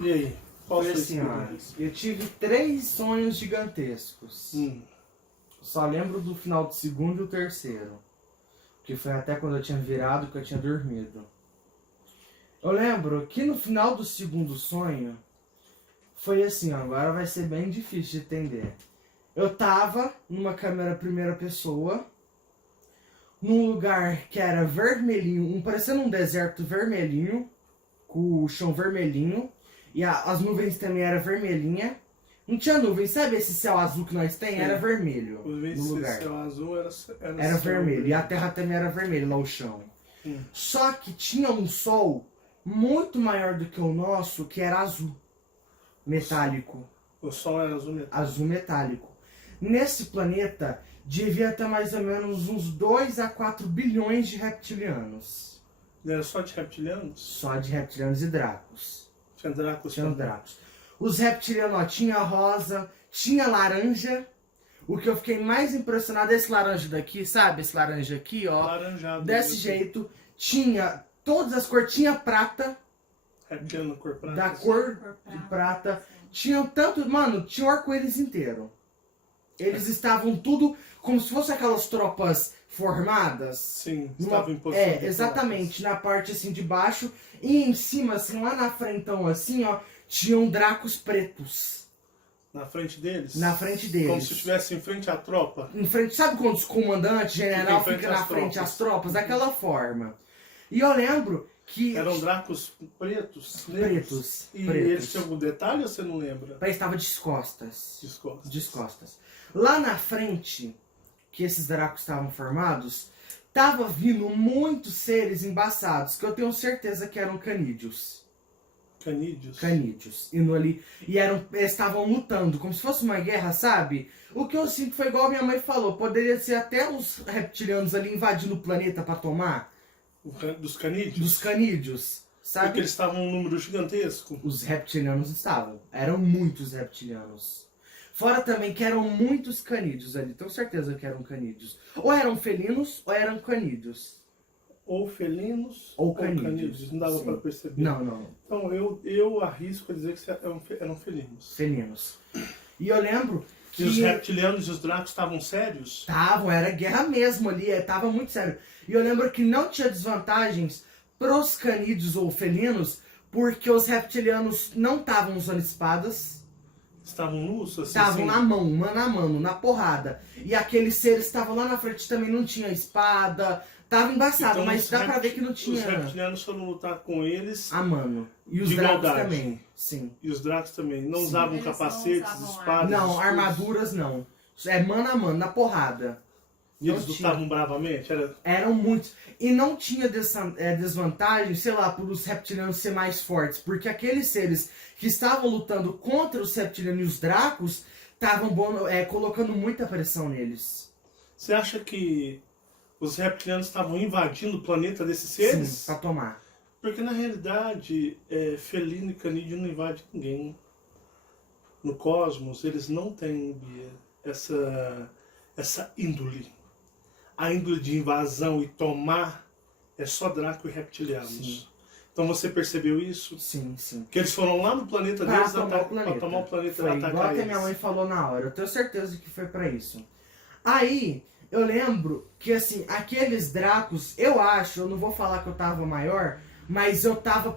E aí? Qual Foi foi assim, esse ó, experiência? eu tive 3 sonhos gigantescos. Só lembro do final do segundo e o terceiro. Que foi até quando eu tinha virado, que eu tinha dormido. Eu lembro que no final do segundo sonho, foi assim, ó, agora vai ser bem difícil de entender. Eu tava numa câmera primeira pessoa, num lugar que era vermelhinho, parecendo um deserto vermelhinho, com o chão vermelhinho, e as nuvens também eram vermelhinha. Não tinha nuvens, sabe esse céu azul que nós tem? Sim. Era vermelho Por no vezes lugar. esse céu azul era Era céu vermelho, e a terra também era vermelha, lá o chão. Só que tinha um sol muito maior do que o nosso, que era azul, metálico. O sol era azul metálico. Azul metálico. Nesse planeta, devia ter mais ou menos uns 2 a 4 bilhões de reptilianos. Ele era só de reptilianos? Só de reptilianos e dracos. Tinha Dráculos Tinha também. dracos. Os reptilianos, ó, tinha rosa, tinha laranja. O que eu fiquei mais impressionado é esse laranja daqui, sabe? Esse laranja aqui, ó. Laranjado. Desse jeito. Tinha todas as cores, tinha prata, Reptiliano cor prata. da cor de prata. Tinha tanto, mano, tinha o arco-íris inteiro. Eles estavam tudo como se fossem aquelas tropas formadas. Sim, estavam em posição de exatamente, na parte assim de baixo. E em cima, assim, lá na frentão, assim, ó, tinham dracos pretos. Na frente deles? Na frente deles. Como se estivesse em frente à tropa? Em frente, sabe quando os comandantes, general, Fica em frente fica na às frente tropas. às tropas? Daquela forma. E eu lembro que... Eram Dracos pretos? Pretos. E pretos. eles tinham algum detalhe ou você não lembra? Mas estava descostas. Descostas. Descostas. Lá na frente, que esses dracos estavam formados, tava vindo muitos seres embaçados, que eu tenho certeza que eram canídeos. Canídeos? Canídeos. Indo ali. E eles estavam lutando, como se fosse uma guerra, sabe? O que eu sinto foi igual minha mãe falou, poderia ser até os reptilianos ali invadindo o planeta para tomar. Dos canídeos? Dos canídeos, sabe? Porque eles estavam um número gigantesco. Os reptilianos estavam. Eram muitos reptilianos. Fora também que eram muitos canídeos ali. Tenho certeza que eram canídeos. Ou eram felinos, ou eram canídeos. Ou felinos, Ou canídeos. Não dava Sim. para perceber. Não, não. Então eu arrisco a dizer que eram felinos. Felinos. E eu lembro que... E os reptilianos e os dracos estavam sérios? Estavam, era guerra mesmo ali. Tava muito sério. E eu lembro que não tinha desvantagens pros canídeos ou felinos, porque os reptilianos não estavam usando espadas. Estavam nus? Assim, Estavam na mão, mano a mano, na porrada. E aqueles seres estavam lá na frente também, não tinha espada. Tava embaçado, Então, mas dá pra ver que não Os tinha reptilianos foram lutar com eles a mano. E os de dragos igualdade. também, sim. E os dracos também. Não Sim. usavam Eles não capacetes, usavam espadas. Não, escudos. armaduras não. É mano a mano, na porrada. E eles não tinha. lutavam bravamente? Eram muitos. E não tinha desvantagem, sei lá, por os reptilianos ser mais fortes. Porque aqueles seres que estavam lutando contra os reptilianos e os dracos estavam colocando muita pressão neles. Você acha que os reptilianos estavam invadindo o planeta desses seres? Sim, pra tomar. Porque na realidade, felino e canídeo não invadem ninguém. No cosmos, eles não têm, Bia, essa índole. A índole de invasão e tomar é só Draco e reptilianos. Sim. Então você percebeu isso? Sim, sim. Que eles foram lá no planeta Pra deles tomar o planeta. pra tomar o planeta e Foi igual atacar que a eles. minha mãe falou na hora. Eu tenho certeza que foi pra isso. Aí, eu lembro que, assim, aqueles dracos, eu não vou falar que eu tava maior, mas eu tava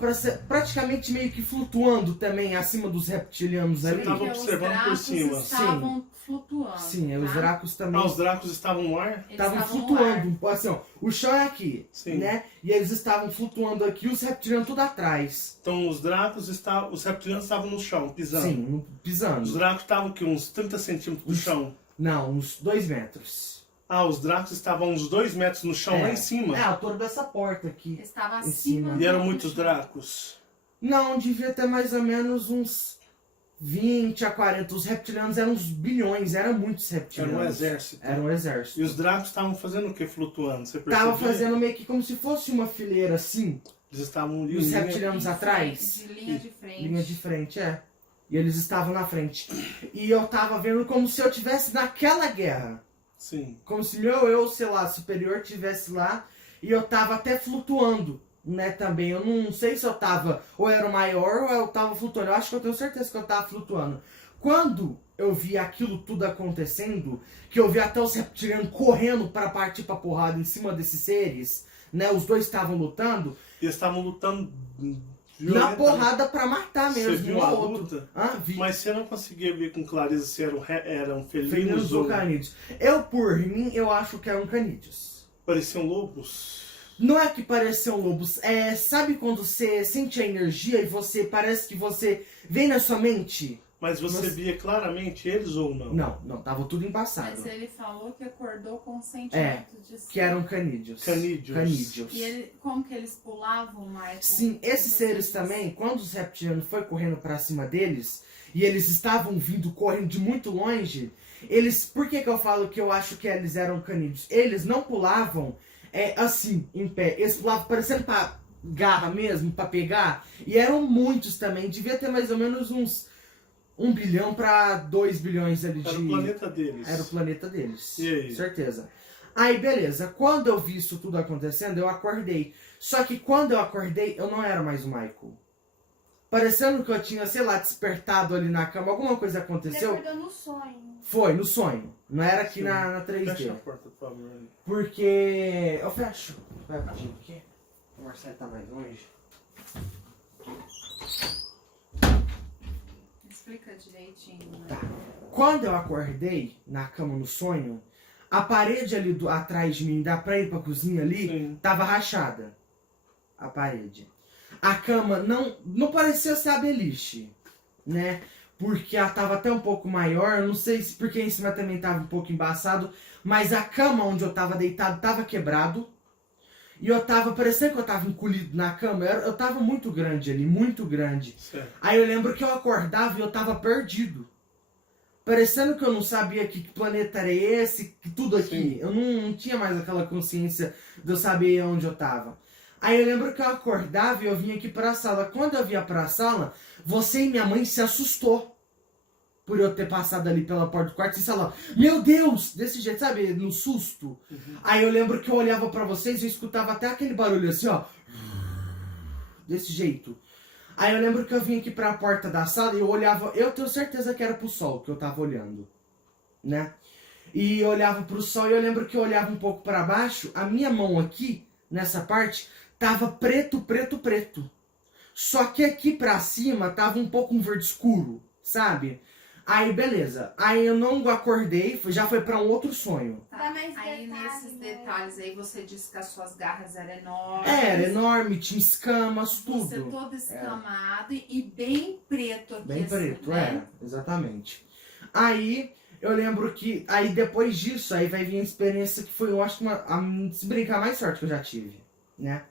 praticamente meio que flutuando também acima dos reptilianos Você ali. tava Porque os observando por dracos cima. estavam flutuando. Sim, tá? os dracos também Os dracos estavam no ar? Eles estavam estavam no flutuando. Assim, ó, o chão é aqui, Sim. né? E eles estavam flutuando aqui, os reptilianos tudo atrás. Então os reptilianos estavam no chão, pisando. Sim, pisando. Os dracos estavam aqui, uns 30 centímetros do chão. Não, uns 2 metros. Ah, os dracos estavam uns 2 metros no chão, lá em cima. É, a altura dessa porta aqui. Estava Em cima. acima. E eram do muitos chão. dracos. Não, devia ter mais ou menos uns 20 a 40. Os reptilianos eram uns bilhões, eram muitos reptilianos. Era um exército. Era um exército. E os dracos estavam fazendo o que flutuando? Você percebeu? Tava fazendo meio que como se fosse uma fileira assim. Eles estavam E os linha- reptilianos atrás. De linha de frente. Linha de frente, é. E eles estavam na frente. E eu tava vendo como se eu tivesse naquela guerra. Sim. Como se meu eu, sei lá, superior tivesse lá. E eu tava até flutuando né, também. Eu não sei se eu tava, ou era o maior, ou eu tava flutuando. Eu acho que eu tenho certeza que eu tava flutuando. Quando eu vi aquilo tudo acontecendo, que eu vi até os reptilianos correndo para partir pra porrada em cima desses seres, né, os dois estavam lutando. E eles estavam lutando Na porrada pra matar mesmo, Você viu um a ao outro. luta? Vi. Mas você não conseguia ver com clareza se eram Felinos felinos ou ou canídeos. Eu, por mim, eu acho que eram canídeos. pareciam lobos. Não é que pareciam lobos. Sabe quando você sente a energia e você parece que você vem na sua mente? Mas você via claramente eles ou não? Não, tava tudo embaçado. Mas ele falou que acordou com o sentimento de si. Que eram canídeos. E ele, como que eles pulavam, Michael? Sim, esses seres também, quando os reptilianos foi correndo pra cima deles, e eles estavam vindo correndo de muito longe, eles... Por que eu falo que eu acho que eles eram canídeos? Eles não pulavam assim, em pé. Eles pulavam parecendo pra garra mesmo, pra pegar. E eram muitos também. Devia ter mais ou menos uns 1 bilhão pra 2 bilhões ali de... Era o planeta deles. Era o planeta deles. E aí? Certeza. Aí, beleza. Quando eu vi isso tudo acontecendo, eu acordei. Só que quando eu acordei, eu não era mais o Michael. Parecendo que eu tinha, sei lá, despertado ali na cama. Alguma coisa Ele aconteceu. acordou no sonho. Foi, no sonho. Não era aqui Sim. na 3D. Fecha a porta, por favor. Porque... Eu fecho. Vai rapidinho aqui. O Marcelo tá mais longe. Explica direitinho, né? Tá. Quando eu acordei na cama no sonho, a parede ali atrás de mim, da pra ir pra cozinha ali, Sim. tava rachada. A parede. A cama não parecia ser a beliche, né? Porque ela tava até um pouco maior, eu não sei se porque em cima também tava um pouco embaçado, mas a cama onde eu tava deitado tava quebrado. E eu tava, parecendo que eu tava encolhido na cama, eu tava muito grande ali, muito grande. Certo. Aí eu lembro que eu acordava e eu tava perdido. Parecendo que eu não sabia que planeta era esse, que tudo aqui. Sim. Eu não tinha mais aquela consciência de eu saber onde eu tava. Aí eu lembro que eu acordava e eu vinha aqui pra sala. Quando eu vinha pra sala, você e minha mãe se assustou. Por eu ter passado ali pela porta do quarto e falar, meu Deus! Desse jeito, sabe? No susto. Uhum. Aí eu lembro que eu olhava pra vocês e eu escutava até aquele barulho assim, ó. Desse jeito. Aí eu lembro que eu vim aqui pra porta da sala e eu olhava, eu tenho certeza que era pro sol que eu tava olhando, né? E eu olhava pro sol e eu lembro que eu olhava um pouco pra baixo, a minha mão aqui, nessa parte, tava preto, preto, preto. Só que aqui pra cima tava um pouco um verde escuro, sabe? Aí beleza, aí eu não acordei, já foi pra um outro sonho. Tá. Dá mais Aí detalhe, nesses né? detalhes aí você disse que as suas garras eram enormes. Era enorme, tinha escamas, tudo. Você todo escamado e bem preto aqui. Bem assim, preto, né? exatamente. Aí, eu lembro que, aí depois disso, aí vai vir a experiência que foi, eu acho que se brincar, mais sorte que eu já tive, né?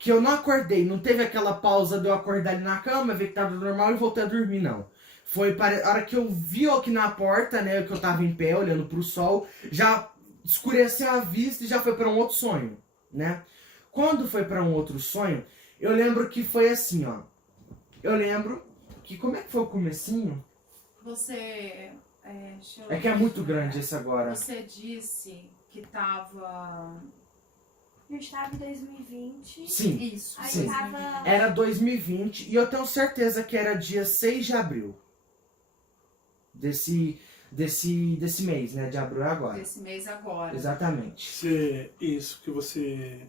Que eu não acordei, não teve aquela pausa de eu acordar ali na cama, ver que tava normal e voltei a dormir, não. Foi a hora que eu vi aqui na porta, né, que eu tava em pé, olhando pro sol, já escureceu a vista e já foi pra um outro sonho, né? Quando foi pra um outro sonho, eu lembro que foi assim, ó. Eu lembro que, como é que foi o comecinho? Você... deixa eu É que é muito lembrar. grande esse agora. Você disse que tava... A gente tava em 2020. Sim, Isso. Aí sim. tava... Era 2020 e eu tenho certeza que era dia 6 de abril. Desse mês, né? De abril é agora. Desse mês agora. Exatamente. Isso que você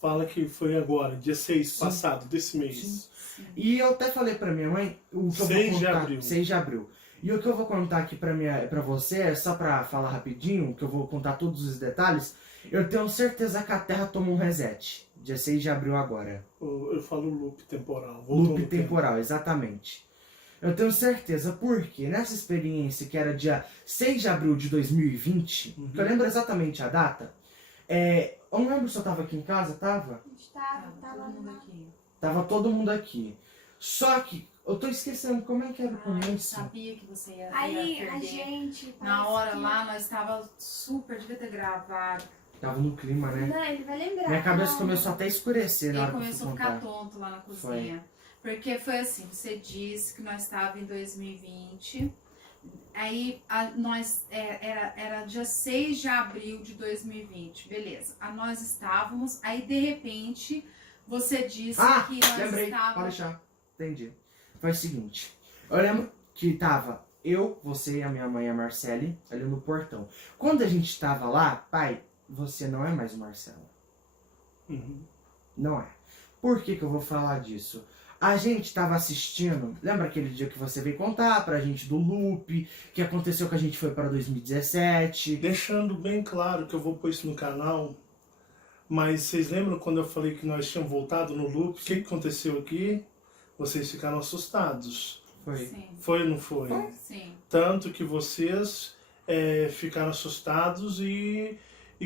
fala que foi agora, dia 6 Sim. passado, desse mês. Sim. Sim. E eu até falei pra minha mãe o que eu 6 vou de contar. abril. 6 de abril. E o que eu vou contar aqui pra você, é só pra falar rapidinho, que eu vou contar todos os detalhes. Eu tenho certeza que a Terra tomou um reset. Dia 6 de abril agora. Eu falo loop temporal. voltou Loop no tempo. temporal, exatamente. Eu tenho certeza, porque nessa experiência que era dia 6 de abril de 2020, Uhum. que eu lembro exatamente a data, eu não lembro se eu tava aqui em casa, tava? A gente tava Todo mundo lá. aqui. Tava todo mundo aqui. Só que, eu tô esquecendo como é que era o Eu começo. sabia que você ia Aí perder. a gente... Na parece hora que- lá, nós tava super, devia ter gravado. Tava no clima, né? Não, ele vai lembrar. Minha cabeça calma. começou até a escurecer na Ele hora que eu começou a fui ficar contar. tonto lá na cozinha. Porque foi assim, você disse que nós estávamos em 2020. Aí era dia 6 de abril de 2020. Beleza. Nós estávamos, aí de repente Você disse Ah, que nós lembrei, pode estávamos... deixar. Entendi. Foi o seguinte, eu lembro que tava eu, você e a minha mãe, a Marcele, ali no portão. Quando a gente tava lá, pai, você não é mais o Marcelo. Uhum. Não é. Por que que eu vou falar disso? A gente tava assistindo, lembra aquele dia que você veio contar pra gente do loop, que aconteceu que a gente foi para 2017? Deixando bem claro que eu vou pôr isso no canal, mas vocês lembram quando eu falei que nós tínhamos voltado no loop? O que aconteceu aqui? Vocês ficaram assustados. Foi. Sim, Foi ou não foi? sim. Tanto que vocês ficaram assustados e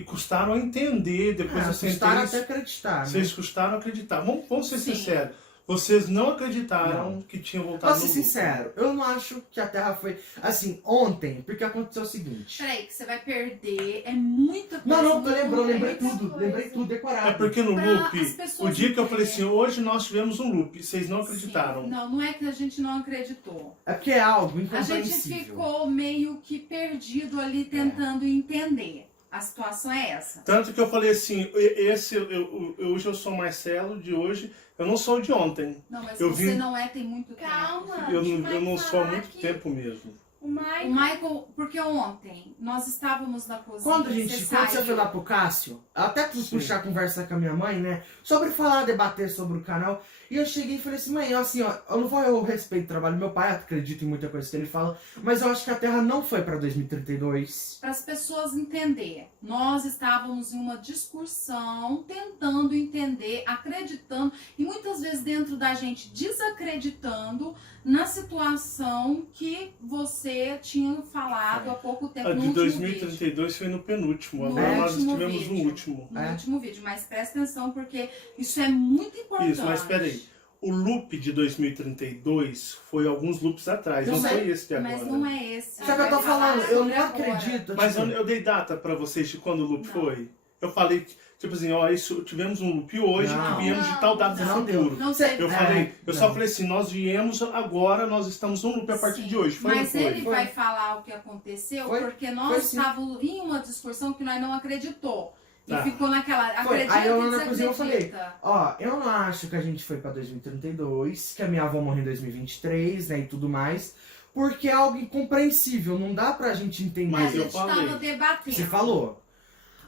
custaram a entender. Depois eu sentei. Custaram até acreditar, né? Vocês custaram a acreditar. Vamos ser Sim. sinceros. Vocês não acreditaram que tinham voltado Pra ser no loop. sincero, eu não acho que a Terra foi assim ontem, porque aconteceu o seguinte. Peraí, que você vai perder. É muita coisa. Não, eu muito lembrei complexo. tudo, lembrei tudo decorado. É porque no Pra loop, as pessoas o dia que eu falei entenderem. assim, hoje nós tivemos um loop, vocês não acreditaram. Sim. Não é que a gente não acreditou. É porque é algo A incompreensível. gente ficou meio que perdido ali tentando entender. A situação é essa. Tanto que eu falei assim, hoje eu sou Marcelo de hoje, eu não sou de ontem. Não, mas Eu você vim- não é tem muito Calma. tempo. Eu deixa o não, eu Mike não sou há falar muito que tempo mesmo. O Mike... O Michael, porque ontem nós estávamos na cozinha. Quando você saiu. foi lá pro Cássio, até pra Sim. puxar a conversa com a minha mãe, né? Sobre falar, debater sobre o canal. E eu cheguei e falei assim, mãe, assim, ó, eu não vou, eu respeito o trabalho do meu pai, acredito em muita coisa que ele fala, mas eu acho que a Terra não foi pra 2032. Para as pessoas entenderem, nós estávamos em uma discussão, tentando entender, acreditando, e muitas vezes dentro da gente desacreditando na situação que você tinha falado há pouco tempo A no de último vídeo. 2032 foi no penúltimo, No agora nós último tivemos vídeo. no último. No É. último vídeo, mas presta atenção porque isso é muito importante. Isso, mas peraí. O loop de 2032 foi alguns loops atrás, não Mas- foi esse de agora. Mas não é esse. Sabe o que eu tô Vai falar falando? Eu sobre não agora. acredito. Mas tipo, eu dei data pra vocês de quando o loop Não. foi. Eu falei, tipo assim, ó, isso, tivemos um loop hoje Não. que viemos de tal data Não, no futuro. Não sei. Eu É, falei, eu só não. falei assim, nós viemos agora, nós estamos no loop a partir Sim, de hoje. Foi ou não mas foi? ele Foi. vai falar o que aconteceu Foi. porque Foi nós sim. estávamos em uma discussão que nós não acreditou. E Tá. ficou naquela. Foi. Acredita Aí eu e na cozinha eu falei, desacredita. ó, eu não acho que a gente foi pra 2032, que a minha avó morreu em 2023, né, e tudo mais, porque é algo incompreensível, não dá pra gente entender. Mas a eu gente falei. estava debatendo. Você falou.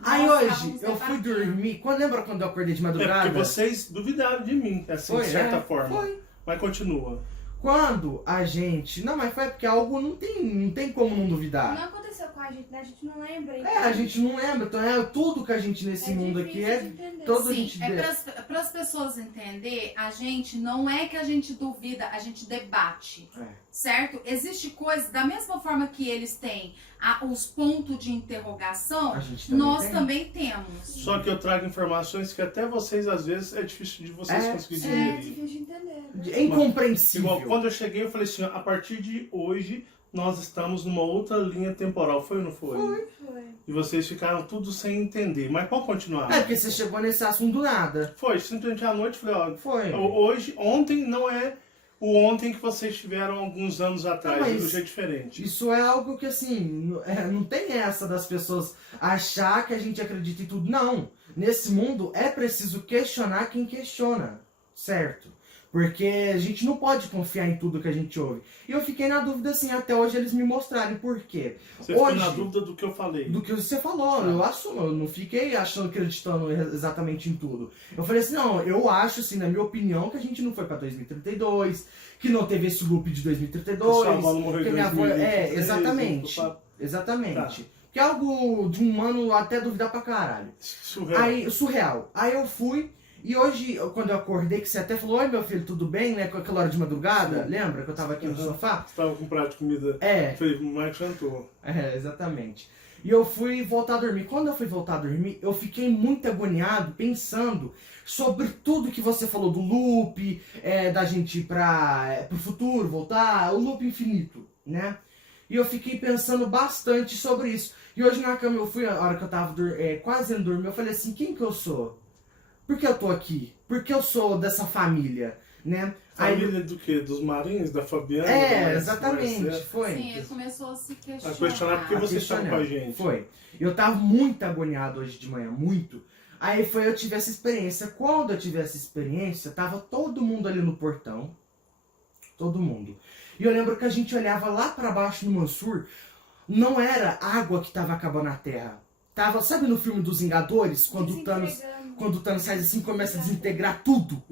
Aí Nós hoje, estávamos eu fui debatendo. dormir, lembra quando eu acordei de É madrugada? porque vocês duvidaram de mim, assim, Foi, de certa é, forma. Foi. Mas continua. Quando a gente... Não, mas foi porque algo não tem como não duvidar. Não aconteceu com a gente, né? A gente não lembra. É, a gente não lembra, então é tudo que a gente nesse mundo aqui difícil é... de entender. todo- a Sim, gente é dê- para as pessoas entender, a gente não é que a gente duvida, a gente debate. É. Certo? Existe coisas, da mesma forma que eles têm os pontos de interrogação, A gente também nós tem. também temos. Só que eu trago informações que até vocês, às vezes, é difícil de vocês É, conseguirem É digerir. difícil de entender. Né? É incompreensível. Igual quando eu cheguei, eu falei assim, ó, a partir de hoje, nós estamos numa outra linha temporal. Foi ou não foi? Foi. E vocês ficaram tudo sem entender. Mas pode continuar. É, porque você chegou nesse assunto do nada. Foi, simplesmente à noite, eu falei, ó, Foi. hoje, ontem não é o ontem que vocês tiveram alguns anos atrás, Não, mas hoje é diferente. Isso é algo que, assim, não tem essa das pessoas achar que a gente acredita em tudo. Não. Nesse mundo é preciso questionar quem questiona. Certo? Porque a gente não pode confiar em tudo que a gente ouve. E eu fiquei na dúvida, assim, até hoje eles me mostrarem por quê. Você ficou hoje- na dúvida do que eu falei. Do que você falou, eu assumo, eu não fiquei acreditando exatamente em tudo. Eu falei assim, não, eu acho, assim, na minha opinião, que a gente não foi pra 2032, que não teve esse loop de Que sua 2032, avó não morreu que em minha avó... 2023, exatamente, não tô exatamente. Que é algo de um humano até duvidar pra caralho. surreal. Aí, surreal. Aí eu fui, e hoje, quando eu acordei, que você até falou, oi meu filho, tudo bem, né, com aquela hora de madrugada, Sim. lembra que eu tava aqui no Uhum. sofá? Você tava com um prato de comida. É. Eu falei, o Mike jantou. É, exatamente. E eu fui voltar a dormir. Quando eu fui voltar a dormir, eu fiquei muito agoniado pensando sobre tudo que você falou do loop, da gente ir pro futuro, voltar, o loop infinito, né? E eu fiquei pensando bastante sobre isso. E hoje na cama eu fui, a hora que eu tava quase indo dormir, eu falei assim, quem que eu sou? Por que eu tô aqui? Por que eu sou dessa família, né? Família do quê? Dos Marinhos? Da Fabiana? É, do exatamente, Marcelo? foi. Sim, ele começou a se questionar. A questionar por que você estava com a gente. Foi. Eu tava muito agoniado hoje de manhã, muito. Aí eu tive essa experiência. Quando eu tive essa experiência, tava todo mundo ali no portão. Todo mundo. E eu lembro que a gente olhava lá pra baixo no Mansur, não era água que tava acabando a terra. Tava, sabe no filme dos Vingadores, quando o Thanos faz assim, começa a desintegrar tudo,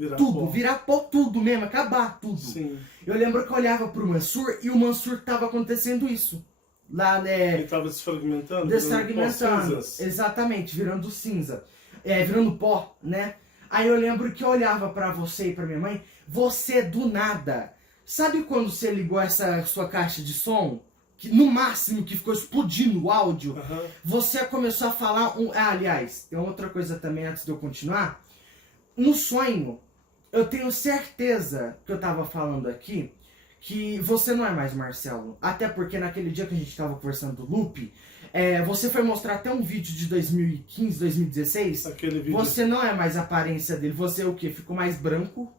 virar pó tudo mesmo, acabar tudo. Sim. Eu lembro que eu olhava pro Mansur e o Mansur tava acontecendo isso. Lá, né? Ele tava desfragmentando? Desfragmentando, exatamente, virando cinza. Virando pó, né? Aí eu lembro que eu olhava pra você e pra minha mãe, você do nada. Sabe quando você ligou essa sua caixa de som? Que no máximo que ficou explodindo o áudio, você começou a falar aliás, tem outra coisa também antes de eu continuar. No sonho, eu tenho certeza que eu tava falando aqui que você não é mais Marcelo. Até porque naquele dia que a gente tava conversando do loop, você foi mostrar até um vídeo de 2015, 2016. Aquele vídeo. Você não é mais a aparência dele. Você é o quê? Ficou mais branco.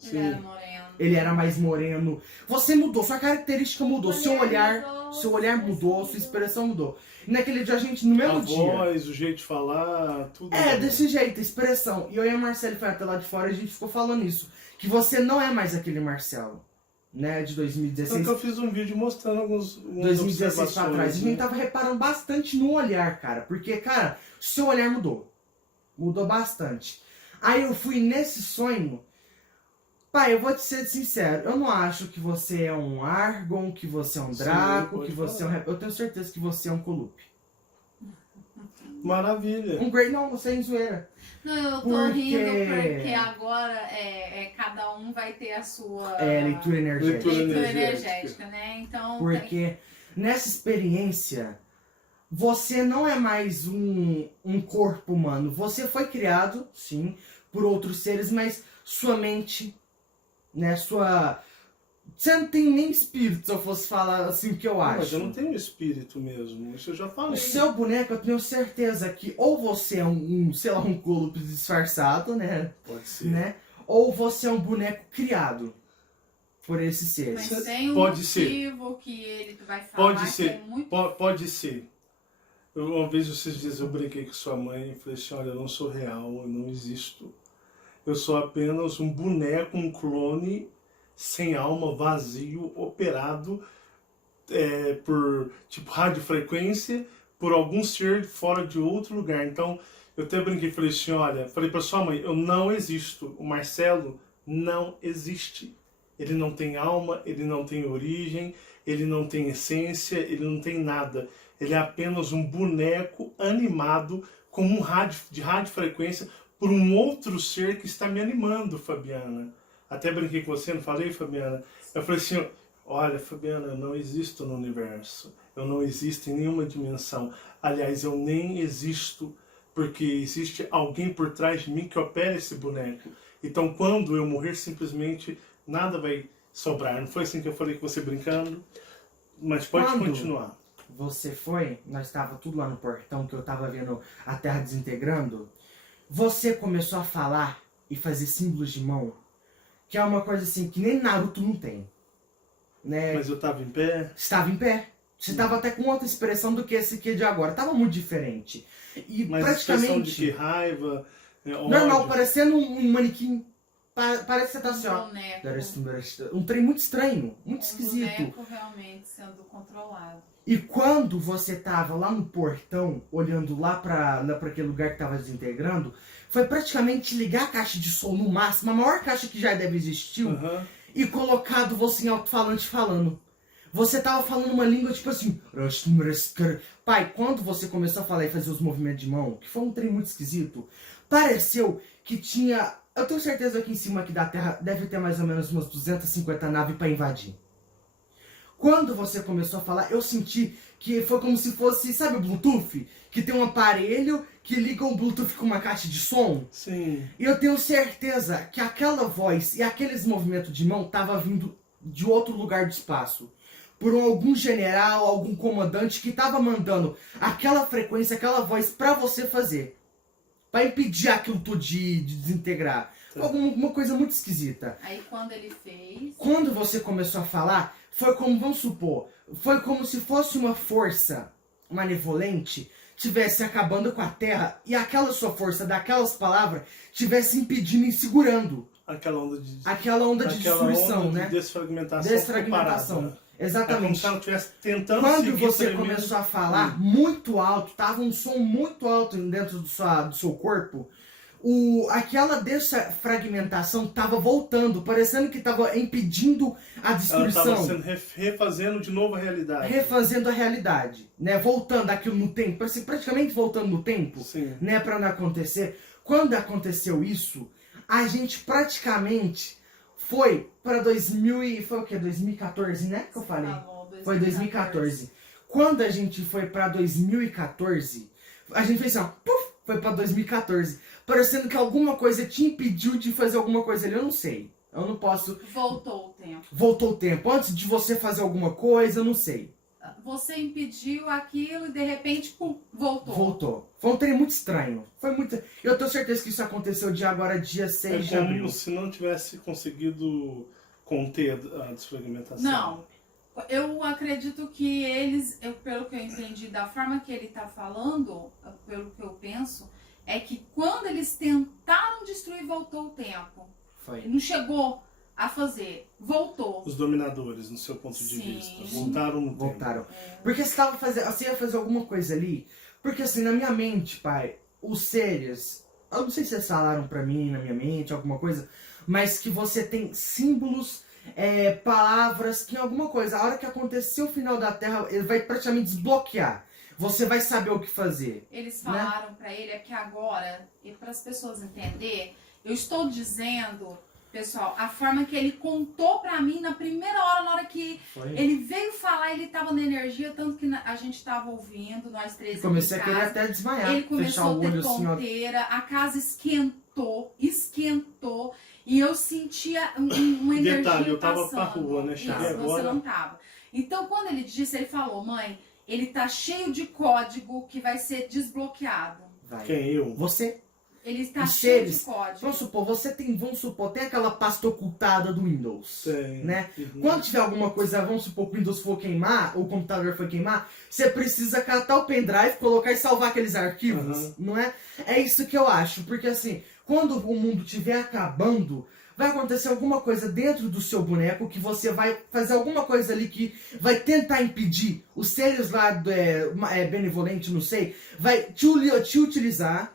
Ele era moreno. Ele era mais moreno. Você mudou, sua característica mudou, seu olhar mudou, sua expressão mudou. E naquele dia a gente, no mesmo dia... A voz, o jeito de falar, tudo. Desse jeito, expressão. E eu e a Marcelo foi até lá de fora e a gente ficou falando isso. Que você não é mais aquele Marcelo, né, de 2016. Então eu fiz um vídeo mostrando alguns 2016 pra trás. né? A gente tava reparando bastante no olhar, cara. Porque, cara, seu olhar mudou. Mudou bastante. Aí eu fui nesse sonho... Pai, eu vou te ser sincero, eu não acho que você é um Argon, que você é um Draco, que você é um... Eu tenho certeza que você é um Colup. Maravilha. Um Grey, não, você é em zoeira. Não, eu tô rindo porque agora cada um vai ter a sua leitura energética. Leitura energética, né? Então, porque nessa experiência, você não é mais um corpo humano. Você foi criado, sim, por outros seres, mas sua mente... né, você não tem nem espírito, se eu fosse falar assim o que eu acho. Mas eu não tenho espírito mesmo, isso eu já falei. O seu boneco, eu tenho certeza que ou você é sei lá, um Colup disfarçado, né? Pode ser. Né? Ou você é um boneco criado por esses seres. Mas tem um motivo que ele vai falar. Pode ser, que é muito... pode ser. Uma vez esses dias eu brinquei com sua mãe e falei assim, olha, eu não sou real, eu não existo. Eu sou apenas um boneco, um clone, sem alma, vazio, operado por tipo radiofrequência, por algum ser fora de outro lugar. Então, eu até brinquei e falei assim, olha, falei para sua mãe, eu não existo. O Marcelo não existe. Ele não tem alma, ele não tem origem, ele não tem essência, ele não tem nada. Ele é apenas um boneco animado com um rádio de radiofrequência por um outro ser que está me animando, Fabiana. Até brinquei com você, não falei, Fabiana? Eu falei assim, olha, Fabiana, eu não existo no universo. Eu não existo em nenhuma dimensão. Aliás, eu nem existo porque existe alguém por trás de mim que opera esse boneco. Então, quando eu morrer, simplesmente nada vai sobrar. Não foi assim que eu falei com você brincando? Mas pode continuar. Você foi, nós estávamos tudo lá no portão, que eu estava vendo a Terra desintegrando. Você começou a falar e fazer símbolos de mão, que é uma coisa assim que nem Naruto não tem, né? Mas eu estava em pé? Estava em pé. Você estava até com outra expressão do que esse aqui de agora. Tava muito diferente. E mas praticamente... expressão de que raiva, normal, ódio. parecendo um manequim. Parece que você tá assim, ó. Um trem muito estranho, muito esquisito. Boneco realmente sendo controlado. E quando você tava lá no portão, olhando lá pra aquele lugar que tava desintegrando, foi praticamente ligar a caixa de som no máximo, a maior caixa que já deve existir, e colocado você em alto-falante falando. Você tava falando uma língua tipo assim... Pai, quando você começou a falar e fazer os movimentos de mão, que foi um trem muito esquisito, pareceu que tinha... Eu tenho certeza que em cima aqui da Terra deve ter mais ou menos umas 250 naves pra invadir. Quando você começou a falar, eu senti que foi como se fosse, sabe o Bluetooth? Que tem um aparelho que liga o Bluetooth com uma caixa de som. Sim. E eu tenho certeza que aquela voz e aqueles movimentos de mão tava vindo de outro lugar do espaço. Por algum general, algum comandante que tava mandando aquela frequência, aquela voz pra você fazer. Pra impedir aquilo tudo de desintegrar. Alguma coisa muito esquisita. Aí quando ele fez... Quando você começou a falar... Foi como, vamos supor, foi como se fosse uma força malevolente tivesse acabando com a Terra e aquela sua força daquelas palavras tivesse impedindo e segurando Aquela onda de destruição, onda né? de desfragmentação. Desfragmentação. Comparada. Exatamente. É como se ela estivesse tentando Quando seguir você tremendo. começou a falar muito alto, tava um som muito alto dentro do seu corpo, aquela desfragmentação tava voltando, parecendo que tava impedindo a Ela destruição. estava sendo refazendo de novo a realidade. Refazendo a realidade, né? Voltando aquilo no tempo, praticamente voltando no tempo, Sim. né? Pra não acontecer. Quando aconteceu isso, a gente praticamente foi pra 2014, né? Que eu falei. Falou, Foi 2014. Quando a gente foi pra 2014, a gente fez assim, ó, puf, foi pra 2014. Parecendo que alguma coisa te impediu de fazer alguma coisa ali. Eu não sei. Eu não posso. Voltou o tempo. Voltou o tempo. Antes de você fazer alguma coisa, eu não sei. Você impediu aquilo e de repente, pum, voltou. Voltou. Foi um trem muito estranho. Foi muito. Eu tenho certeza que isso aconteceu dia 6 de abril. Como se não tivesse conseguido conter a desfragmentação. Não. Eu acredito que eles, pelo que eu entendi da forma que ele está falando, pelo que eu penso, é que quando eles tentaram destruir, voltou o tempo. Foi. Não chegou a fazer, voltou. Os dominadores, no seu ponto de Sim. vista, voltaram no tempo. Voltaram. Porque você ia fazer alguma coisa ali. Porque assim, na minha mente, pai, os seres. Eu não sei se vocês falaram pra mim, na minha mente, alguma coisa. Mas que você tem símbolos. Palavras que alguma coisa, a hora que acontecer o final da Terra, ele vai praticamente desbloquear. Você vai saber o que fazer. Eles falaram pra ele, é que agora, e para as pessoas entenderem, eu estou dizendo, pessoal, a forma que ele contou pra mim na primeira hora, na hora que ele veio falar, ele tava na energia, tanto que a gente tava ouvindo, nós três Comecei em a querer casa. até desmaiar. Ele fechar começou o a ter olho assim, ó. tonteira, a casa esquentou, e eu sentia uma energia Detalhe, eu tava passando. pra rua, né? Isso, Cheguei você agora. não tava. Então, quando ele disse, ele falou, mãe, ele tá cheio de código que vai ser desbloqueado. Vai. Quem? Eu? Você, Ele está Os cheio seres, de código. vamos supor, tem aquela pasta ocultada do Windows. Tem. Né? Uhum. Quando tiver alguma coisa, vamos supor que o Windows for queimar, ou o computador for queimar, você precisa catar o pendrive, colocar e salvar aqueles arquivos, Uhum. não é? É isso que eu acho, porque assim, quando o mundo estiver acabando, vai acontecer alguma coisa dentro do seu boneco que você vai fazer alguma coisa ali que vai tentar impedir os seres lá benevolente, não sei, vai te utilizar,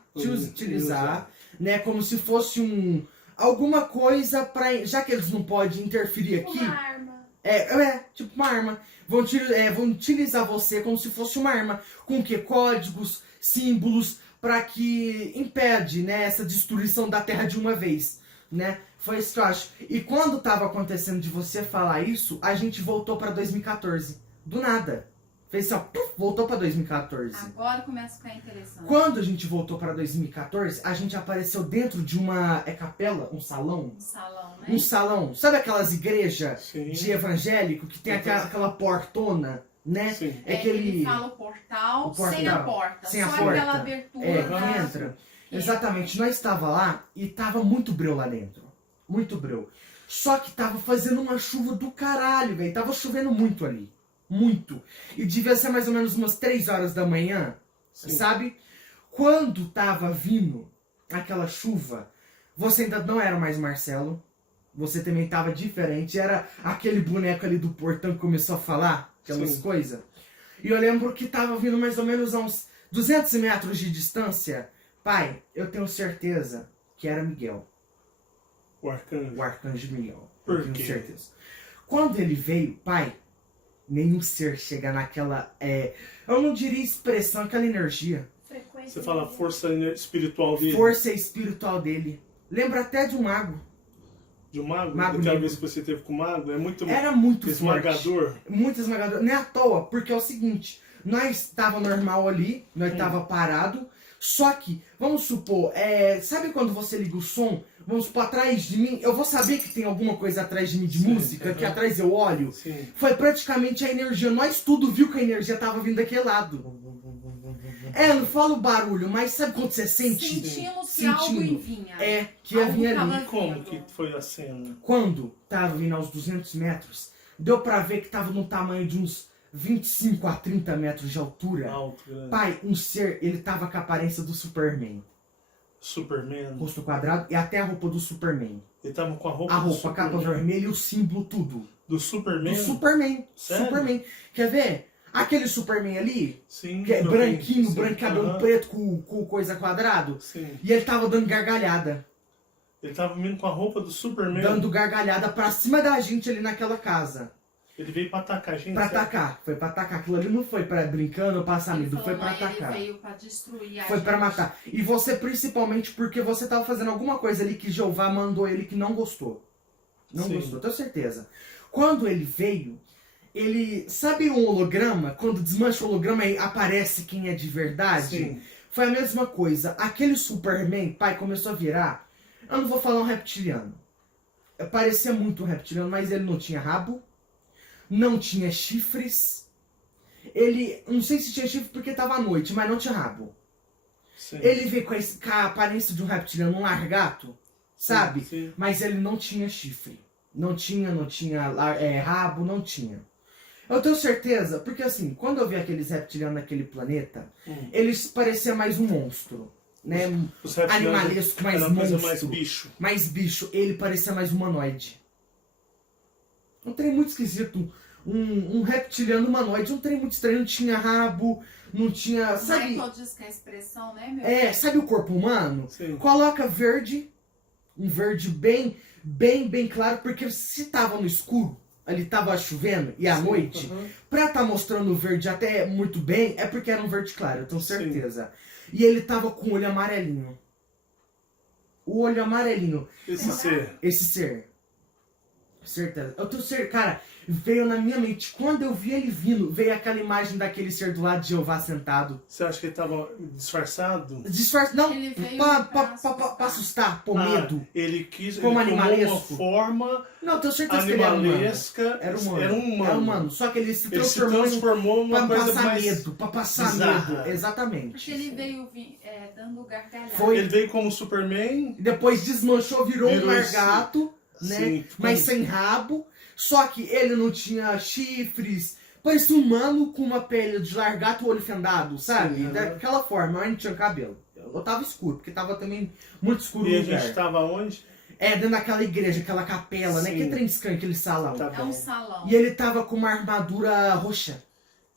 né, como se fosse alguma coisa pra, já que eles não podem interferir aqui, Uma arma. tipo uma arma. Vão utilizar você como se fosse uma arma. Com que? Códigos, símbolos, para que impede, né, essa destruição da Terra de uma vez, né? Foi isso que eu acho. E quando tava acontecendo de você falar isso, a gente voltou pra 2014. Do nada. Fez assim, ó, puf, voltou pra 2014. Agora começa a ficar interessante. Quando a gente voltou pra 2014, a gente apareceu dentro de uma capela, um salão. Um salão, né? Um salão. Sabe aquelas igrejas Sim. de evangélico que tem aquela portona, né? Sim. Ele fala o portal, sem a porta. Sem a só porta. aquela abertura. Que entra. Exatamente. Nós estava lá e tava muito breu lá dentro. Muito breu. Só que tava fazendo uma chuva do caralho, velho. Tava chovendo muito ali. Muito. E devia ser mais ou menos umas 3 horas da manhã, Sim. sabe? Quando tava vindo aquela chuva, você ainda não era mais Marcelo. Você também tava diferente. Era aquele boneco ali do portão que começou a falar aquelas Sim. coisas. E eu lembro que tava vindo mais ou menos a uns 200 metros de distância. Pai, eu tenho certeza que era Miguel. O arcanjo. O arcanjo Miguel. Por Eu tenho quê? certeza. Quando ele veio, pai, nenhum ser chega naquela... eu não diria expressão, aquela energia. Frequência. Você fala dele. força espiritual dele. Força espiritual dele. Lembra até de um mago. De um mago? Mago Daquela negro. vez que você teve com o mago? É muito Era muito forte. esmagador. Muito esmagador. Não é à toa, porque é o seguinte. Nós tava normal ali, nós tava parado. Só que, vamos supor, sabe quando você liga o som? Vamos supor, atrás de mim, eu vou saber que tem alguma coisa atrás de mim de Sim, música, que uhum. atrás eu olho. Sim. Foi praticamente a energia. Nós tudo viu que a energia tava vindo daquele lado. Não fala o barulho, mas sabe quando você sente? Sentimos que algo Sentindo. vinha. Que ia Algo vir tava ali. E como vindo. que foi a cena? Quando tava vindo aos 200 metros, deu pra ver que tava no tamanho de uns 25 a 30 metros de altura. Alto, grande. Pai, um ser, ele tava com a aparência do Superman. Superman. Rosto quadrado e até a roupa do Superman. Ele tava com a roupa A do roupa, a capa Superman. vermelha e o símbolo, tudo. Do Superman? Do Superman. Sério? Superman. Quer ver? Aquele Superman ali, Sim. que é eu branquinho, vi. branco, Sim, cabelo aham. preto com coisa quadrado. Sim. E ele tava dando gargalhada. Ele tava vindo com a roupa do Superman. Dando gargalhada pra cima da gente ali naquela casa. Ele veio pra atacar a gente. Pra certo? atacar. Foi pra atacar. Aquilo ali não foi pra brincando ou passar Ele medo. falou, Foi pra mãe, atacar. ele veio pra destruir a Foi gente. pra matar. E você principalmente porque você tava fazendo alguma coisa ali que Jeová mandou ele que não gostou. Não Sim. gostou, tenho certeza. Quando ele veio, ele... Sabe um holograma? Quando desmancha o holograma e aparece quem é de verdade? Sim. Foi a mesma coisa. Aquele Superman, pai, começou a virar... Eu não vou falar um reptiliano. Parecia muito um reptiliano, mas ele não tinha rabo. Não tinha chifres. Ele... Não sei se tinha chifre porque tava à noite, mas não tinha rabo. Sim. Ele veio com a aparência de um reptiliano, um largato, sabe? Sim. Mas ele não tinha chifre. Não tinha rabo, não tinha. Eu tenho certeza, porque assim, quando eu vi aqueles reptilianos naquele planeta, eles pareciam mais um monstro, né? Os reptilianos Animalesco, mais era uma coisa monstro. mais bicho. Mais bicho, ele parecia mais humanoide. Um trem muito esquisito. Um reptiliano humanoide, um trem muito estranho, não tinha rabo, não tinha... Sabe, Michael diz que é a expressão, né, meu? sabe o corpo humano? Sim. Coloca verde, um verde bem claro, porque se tava no escuro, ali tava chovendo, e à Sim, noite, aham. pra tá mostrando o verde até muito bem, é porque era um verde claro, eu tenho Sim. certeza. E ele tava com o olho amarelinho. O olho amarelinho. Esse ser. Esse ser. Certeza. Eu tenho certeza, cara, veio na minha mente, quando eu vi ele vindo, veio aquela imagem daquele ser do lado de Jeová sentado. Você acha que ele tava disfarçado? Disfarce, não, Ele veio pra assustar, por medo. Ele quis. Como ele tomou animalesco. uma forma Não, eu tenho certeza que ele era humano. animalesca. Era humano. Era um humano. Era humano. Só que ele se Ele se transformou, transformou numa pra coisa passar mais. medo. Pra passar bizarra. medo. Exatamente. Porque ele veio dando gargalhada. Foi. Ele veio como Superman. Depois desmanchou, virou um Virou esse- largato, né? Sim, Mas ficou- sem rabo. Só que ele não tinha chifres. Parecia um humano com uma pele de largato e olho fendado, sabe? Sim, aham. Daquela forma, mas não tinha cabelo. Eu tava escuro, porque tava também muito escuro E o a lugar. gente tava onde? Dentro daquela igreja, aquela capela, né? Sim. Que trem estranho, aquele salão. Tá É um bom. salão. E ele tava com uma armadura roxa.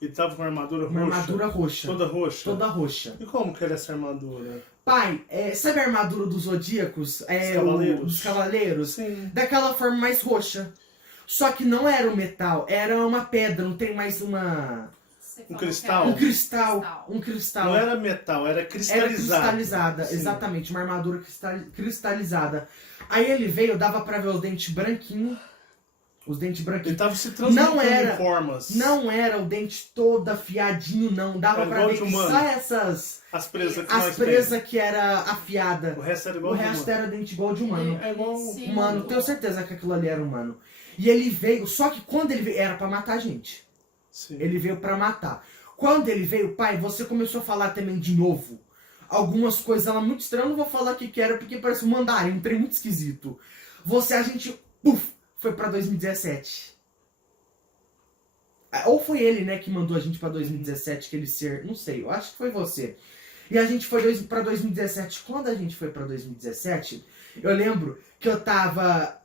Ele tava com uma armadura Uma roxa. armadura roxa. Toda roxa. Toda roxa. E como que era essa armadura? Pai, sabe a armadura dos zodíacos? Cavaleiros. Dos cavaleiros? Sim. Daquela forma mais roxa. Só que não era um metal, era uma pedra, não tem mais uma... Você Um falou cristal. que Um cristal. Um cristal. Não era metal, era Era cristalizado. cristalizada, Sim. exatamente, uma armadura cristalizada. Aí ele veio, dava pra ver os dentes branquinhos. Os dentes Ele branquinhos. tava se transformando Não era- em formas. Não era o dente todo afiadinho, não. Dava Era pra igual ver de que humano. só essas... As presas que As nós presas que era afiada. temos. O resto era O igual de resto humano. era dente igual de humano. É igual Sim. Humano, tenho certeza que aquilo ali era humano. E ele veio, só que quando ele veio, era pra matar a gente. Sim. Ele veio pra matar. Quando ele veio, pai, você começou a falar também de novo. Algumas coisas lá muito estranhas, eu não vou falar o que era, porque parece um mandarim, um trem muito esquisito. A gente, foi pra 2017. Ou foi ele, né, que mandou a gente pra 2017, aquele ser, não sei, eu acho que foi você. E a gente foi pra 2017. Quando a gente foi pra 2017, eu lembro que eu tava...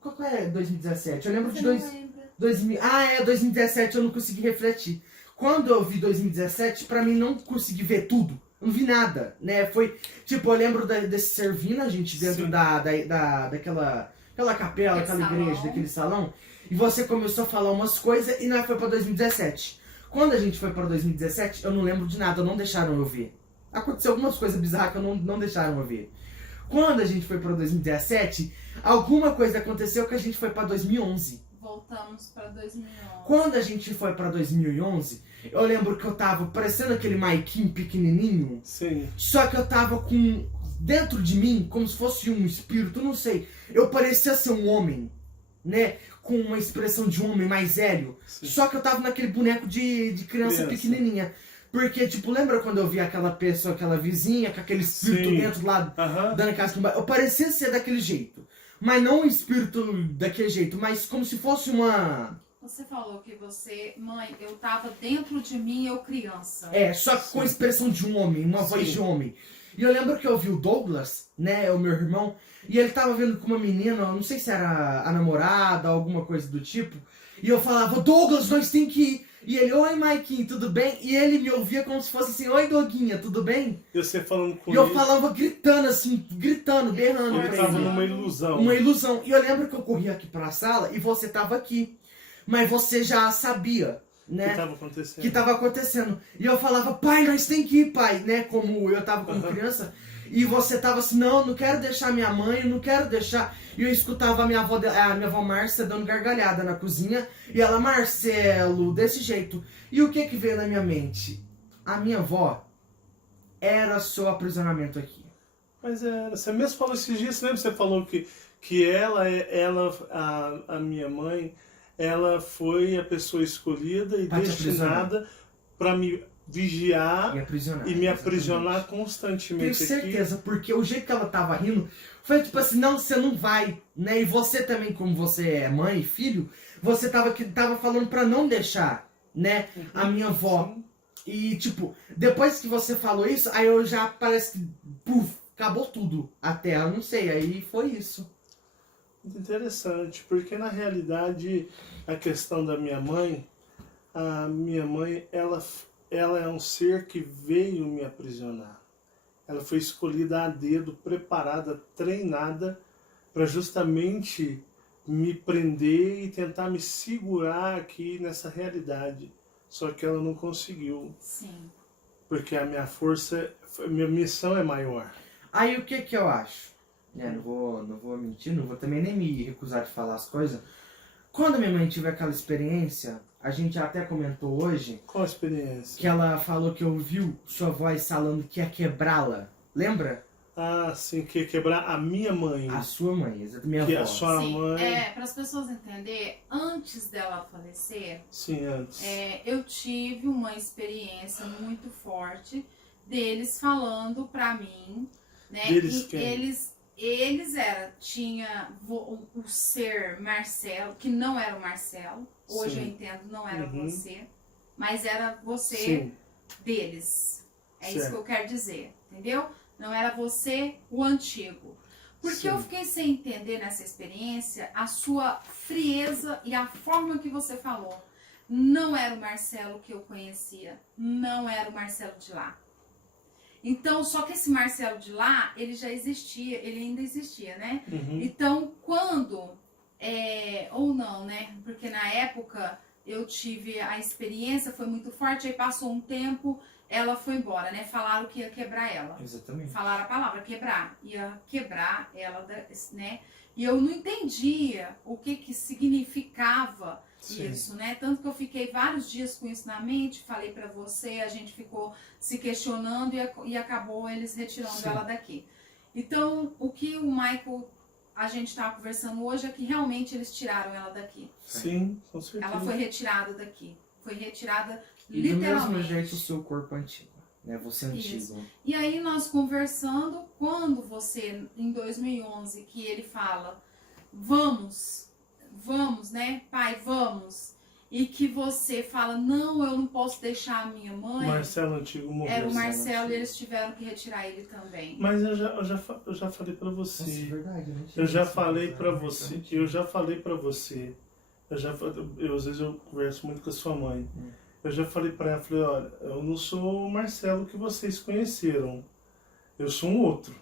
Qual é 2017? Eu lembro Você de não lembra? 2017 eu não consegui refletir. Quando eu vi 2017, pra mim não consegui ver tudo. Não vi nada, né? Foi, tipo, eu lembro desse ser vindo, a gente dentro Sim. daquela capela, Aquele aquela igreja, salão. daquele salão. E você começou a falar umas coisas e nós foi pra 2017. Quando a gente foi pra 2017, eu não lembro de nada, não deixaram eu ver. Aconteceu algumas coisas bizarras que eu não deixaram eu ver. Quando a gente foi pra 2017, alguma coisa aconteceu que a gente foi pra 2011. Voltamos pra 2011. Quando a gente foi pra 2011, eu lembro que eu tava parecendo aquele Maiquinho pequenininho, Sim. só que eu tava com, dentro de mim, como se fosse um espírito, não sei, eu parecia ser um homem, né, com uma expressão de um homem mais velho, Sim. só que eu tava naquele boneco de criança pequenininha. Porque, tipo, lembra quando eu vi aquela pessoa, aquela vizinha, com aquele espírito Sim. dentro lá, Aham. dando aquelas combate. Eu parecia ser daquele jeito. Mas não um espírito daquele jeito, mas como se fosse uma Você falou que você, mãe, eu tava dentro de mim, eu criança. Só que com a expressão de um homem, uma voz de homem. E eu lembro que eu vi o Douglas, né, o meu irmão, e ele tava vendo com uma menina, não sei se era a namorada, alguma coisa do tipo, e eu falava, Douglas, nós tem que ir. E ele, oi, Maiquinho, tudo bem? E ele me ouvia como se fosse assim, oi, Doguinha, tudo bem? E você falando com E eu falava gritando assim, berrando. Ele pra tava ele. numa ilusão. Uma ilusão. E eu lembro que eu corri aqui pra sala e você tava aqui. Mas você já sabia, né? Que tava acontecendo. E eu falava, pai, nós tem que ir, pai, né? Como eu tava como criança. E você tava assim, não quero deixar minha mãe, não quero deixar. E eu escutava a minha avó Márcia dando gargalhada na cozinha. E ela, Marcelo, desse jeito. E o que veio na minha mente? A minha avó era seu aprisionamento aqui. Mas você mesmo falou esses dias, você lembra? Você falou que a minha mãe, ela foi a pessoa escolhida e destinada para me vigiar e me aprisionar constantemente. Tenho certeza, porque o jeito que ela tava rindo foi tipo assim, não, você não vai, né? E você também, como você é mãe e filho, você tava falando pra não deixar, né, a minha avó. Sim. E tipo, depois que você falou isso, aí eu já parece que, puf, acabou tudo. Até, eu não sei, aí foi isso. Muito interessante, porque na realidade a questão da minha mãe, a minha mãe, ela é um ser que veio me aprisionar. Ela foi escolhida a dedo, preparada, treinada para justamente me prender e tentar me segurar aqui nessa realidade. Só que ela não conseguiu. Sim. Porque a minha força, a minha missão é maior. Aí o que eu acho? Não vou mentir, não vou também nem me recusar de falar as coisas. Quando minha mãe tiver aquela experiência, a gente até comentou hoje. Qual a experiência? Que ela falou que ouviu sua voz falando que ia quebrá-la. Lembra? Ah, sim, que ia quebrar a minha mãe. A sua mãe, exatamente, minha Que avó. a sua Sim, mãe... para as pessoas entenderem, antes dela falecer, Sim, antes. eu tive uma experiência muito forte deles falando pra mim, né? Deles e quem? tinha o ser Marcelo, que não era o Marcelo, hoje Sim. eu entendo, não era Uhum. você, mas era você Sim. deles. É Certo. isso que eu quero dizer, entendeu? Não era você o antigo. Porque Sim. eu fiquei sem entender nessa experiência a sua frieza e a forma que você falou. Não era o Marcelo que eu conhecia, não era o Marcelo de lá. Então, só que esse Marcelo de lá, ele já existia, ele ainda existia, né? Uhum. Então, quando, ou não, né? Porque na época eu tive a experiência, foi muito forte, aí passou um tempo, ela foi embora, né? Falaram que ia quebrar ela. Exatamente. Falaram a palavra quebrar, ia quebrar ela, né? E eu não entendia o que significava Sim. isso, né? Tanto que eu fiquei vários dias com isso na mente, falei pra você, a gente ficou se questionando e acabou eles retirando Sim. ela daqui. Então, o que o Michael, a gente estava conversando hoje, é que realmente eles tiraram ela daqui. Sim, com certeza. Ela foi retirada daqui. Foi retirada E do literalmente. mesmo jeito o seu corpo antigo, né? Você antigo. Isso. E aí nós conversando, quando você, em 2011, que ele fala, vamos, né, pai, vamos. E que você fala, não, eu não posso deixar a minha mãe. Marcelo Antigo morreu. Era o Marcelo Marcelo Antigo. e eles tiveram que retirar ele também. Mas eu já falei pra você. Nossa, é verdade, né? Eu já falei pra você. Eu já falei pra você. Às vezes eu converso muito com a sua mãe. Eu já falei pra ela, falei, olha, eu não sou o Marcelo que vocês conheceram. Eu sou um outro.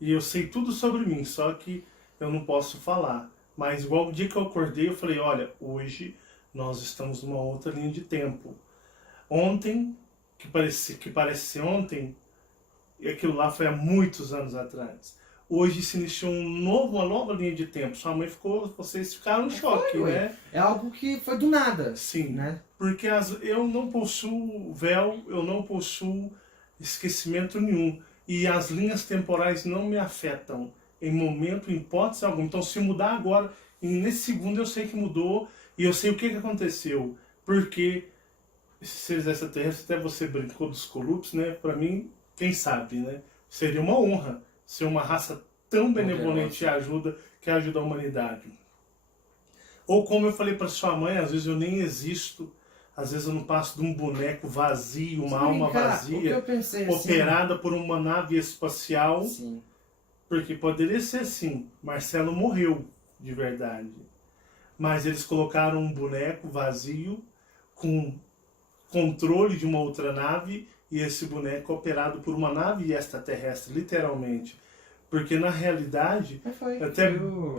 E eu sei tudo sobre mim, só que eu não posso falar. Mas igual o dia que eu acordei, eu falei, olha, hoje nós estamos numa outra linha de tempo. Ontem, que parece ser ontem, e aquilo lá foi há muitos anos atrás. Hoje se iniciou uma nova linha de tempo. Sua mãe vocês ficaram em choque, né? É algo que foi do nada. Sim, né? Porque eu não possuo véu, eu não possuo esquecimento nenhum. E as linhas temporais não me afetam em momento, em hipótese alguma. Então se mudar agora, nesse segundo eu sei que mudou e eu sei o que aconteceu. Porque esses seres extraterrestres, até você brincou dos Colups, né? Para mim, quem sabe, né? Seria uma honra ser uma raça tão benevolente que ajuda a humanidade. Ou como eu falei para sua mãe, às vezes eu nem existo, às vezes eu não passo de um boneco vazio, uma alma O que eu vazia, pensei assim, operada por uma nave espacial, sim. porque poderia ser assim, Marcelo morreu de verdade. Mas eles colocaram um boneco vazio com controle de uma outra nave e esse boneco operado por uma nave extraterrestre, literalmente. Porque na realidade,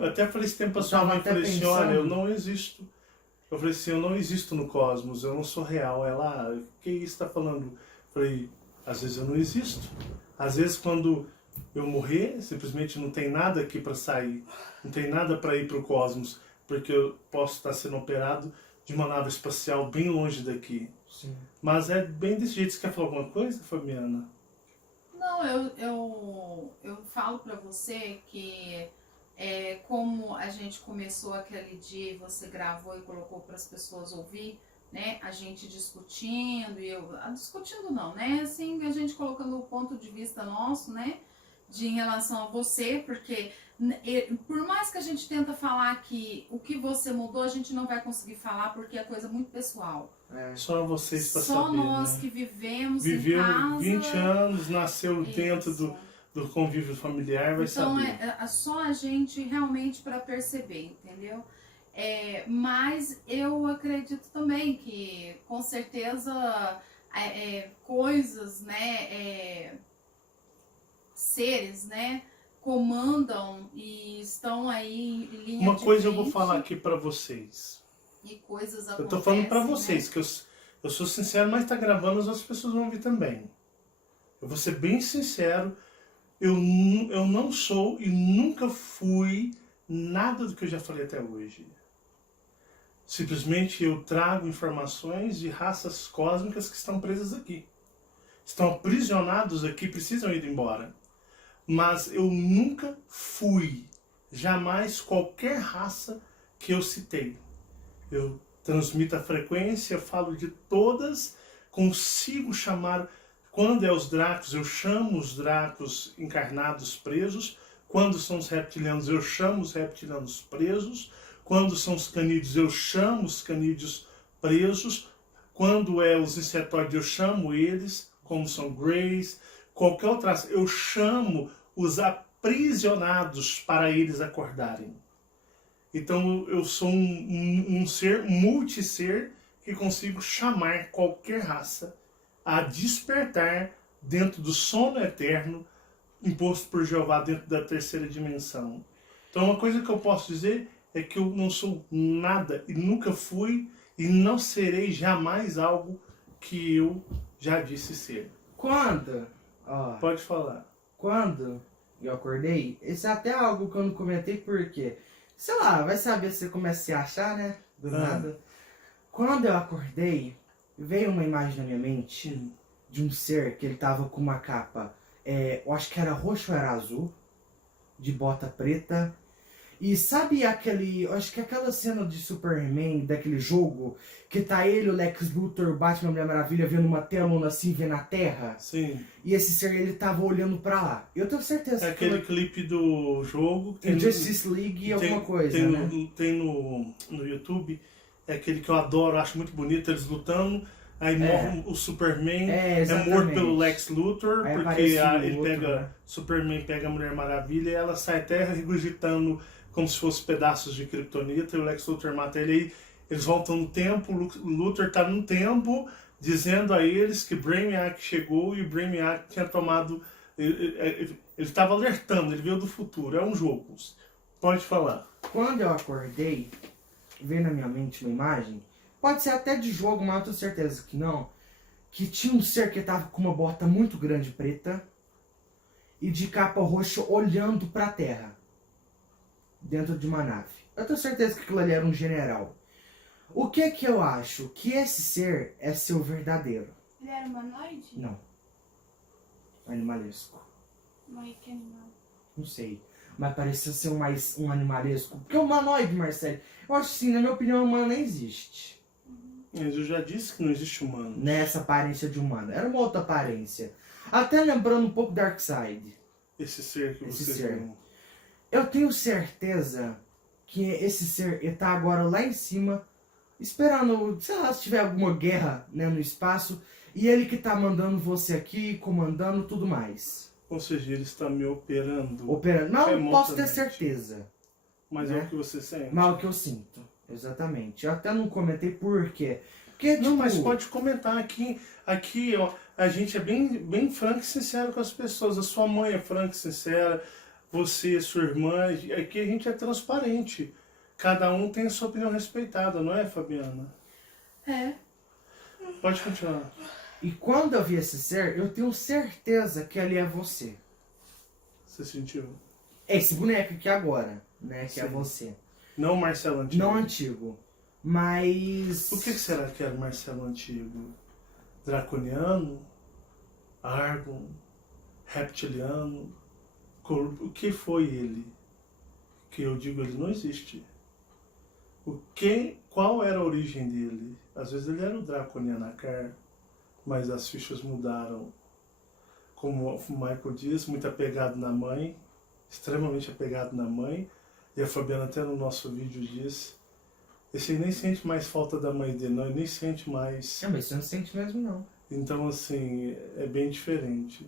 até falei esse tempo pra sua mãe, falei assim, olha, eu não existo. Eu falei assim, eu não existo no cosmos, eu não sou real. Ela, o que isso tá falando? Eu falei, às vezes eu não existo. Às vezes quando eu morrer, simplesmente não tem nada aqui para sair, não tem nada para ir para o cosmos, porque eu posso estar sendo operado de uma nave espacial bem longe daqui. Sim. Mas é bem desse jeito. Você quer falar alguma coisa, Fabiana? Não, eu falo para você que como a gente começou aquele dia e você gravou e colocou para as pessoas ouvir, né? A gente discutindo e discutindo não, né? Assim, a gente colocando o ponto de vista nosso, né? Em relação a você, porque por mais que a gente tenta falar que o que você mudou, a gente não vai conseguir falar porque é coisa muito pessoal. Só vocês para Só saber, nós né? que vivemos Viveu em casa. 20 anos, nasceu Isso. dentro do convívio familiar, vai então, saber. é só a gente realmente para perceber, entendeu? Mas eu acredito também que, com certeza, coisas, né, seres, né, comandam e estão aí em linha Uma de coisa eu vou frente falar aqui para vocês. e coisas Eu acontecem, tô falando para né? vocês, que eu sou sincero, mas tá gravando, as outras pessoas vão ouvir também. Eu vou ser bem sincero, eu não sou e nunca fui nada do que eu já falei até hoje. Simplesmente eu trago informações de raças cósmicas que estão presas aqui. Estão aprisionados aqui, precisam ir embora. Mas eu nunca fui, jamais, qualquer raça que eu citei. Eu transmito a frequência, falo de todas, consigo chamar. Quando é os Dracos, eu chamo os Dracos encarnados presos. Quando são os reptilianos, eu chamo os reptilianos presos. Quando são os canídeos, eu chamo os canídeos presos. Quando é os insetóides, eu chamo eles, como são Greys. Qualquer outra, eu chamo os aprisionados para eles acordarem. Então eu sou um ser, multisser, que consigo chamar qualquer raça a despertar dentro do sono eterno imposto por Jeová dentro da terceira dimensão. Então uma coisa que eu posso dizer é que eu não sou nada e nunca fui e não serei jamais algo que eu já disse ser. Quando? Ó, Pode falar. quando eu acordei, isso é até algo que eu não comentei porque, sei lá, vai saber se você começa a se achar, né? Do nada. Quando eu acordei, veio uma imagem na minha mente de um ser que ele tava com uma capa, eu acho que era roxo ou era azul, de bota preta. E sabe eu acho que aquela cena de Superman, daquele jogo, que tá ele, o Lex Luthor, o Batman, a Mulher Maravilha, vendo uma telona assim, vendo a Terra? Sim. E esse ser, ele tava olhando pra lá. Eu tenho certeza É aquele clipe do jogo. tem Justice League alguma coisa, tem né? Tem no YouTube. É aquele que eu adoro, acho muito bonito, eles lutando. Aí morre o Superman, é morto pelo Lex Luthor, Aí porque aparece ele o outro, pega, né? Superman pega a Mulher Maravilha e ela sai até regurgitando como se fossem pedaços de kryptonita, e o Lex Luthor mata ele, aí eles voltam no tempo, o Luthor tá no tempo, dizendo a eles que Brainiac chegou e o Brainiac tinha tomado, ele estava alertando, ele veio do futuro, é um jogo. Pode falar. Quando eu acordei, veio na minha mente uma imagem, pode ser até de jogo, mas eu tenho certeza que não, que tinha um ser que tava com uma bota muito grande preta e de capa roxa olhando pra terra, dentro de uma nave. Eu tenho certeza que aquilo ali era um general. O que que eu acho? Que esse ser é seu verdadeiro. Ele era humanoide? Não. Animalesco. Mas que animal? Não sei. Mas parecia ser um animalesco. Porque o humanoide, Marcelo, eu acho assim, na minha opinião, humano nem existe. Mas eu já disse que não existe humano. Nessa aparência de humano. Era uma outra aparência. Até lembrando um pouco Darkseid. Esse ser que Esse você ser. viu. Eu tenho certeza que esse ser ele tá agora lá em cima, esperando, sei lá, se tiver alguma guerra, né, no espaço, e ele que tá mandando você aqui, comandando tudo mais. Ou seja, ele está me operando. Operando. Não posso ter remotamente. certeza, Mas né? é o que você sente. mas é o que eu sinto. Exatamente. Eu até não comentei por quê. Porque, Não, tipo, mas pode comentar aqui. Aqui, ó, a gente é bem franco e sincero com as pessoas. A sua mãe é franca e sincera, você, sua irmã. Aqui a gente é transparente. Cada um tem a sua opinião respeitada, não é, Fabiana? É. Pode continuar. e quando eu vi esse ser, eu tenho certeza que ali é você. Você sentiu? É esse boneco aqui agora, né? Que é Sim. você. Não o Marcelo Antigo. Não antigo. Mas. O que será que era o Marcelo Antigo? Draconiano? Argon? Reptiliano? O que foi ele? Que eu digo, ele não existe. Qual era a origem dele? Às vezes ele era o Draconianakar, mas as fichas mudaram. Como o Michael diz, muito apegado na mãe, extremamente apegado na mãe, e a Fabiana até no nosso vídeo diz, esse aí nem sente mais falta da mãe dele, não, ele nem sente mais. É, mas você não sente mesmo, não. Então, assim, é bem diferente.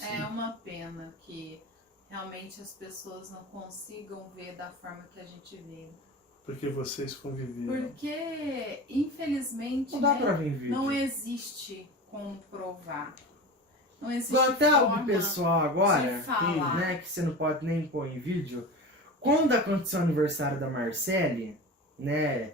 Né? É uma pena que realmente as pessoas não consigam ver da forma que a gente vê. Porque vocês conviveram. Porque, infelizmente, Não dá né, pra vir vídeo. não existe como provar. Não existe Igual até algo forma pessoal agora, de falar. né, que você não pode nem pôr em vídeo. Quando aconteceu o aniversário da Marcele, né,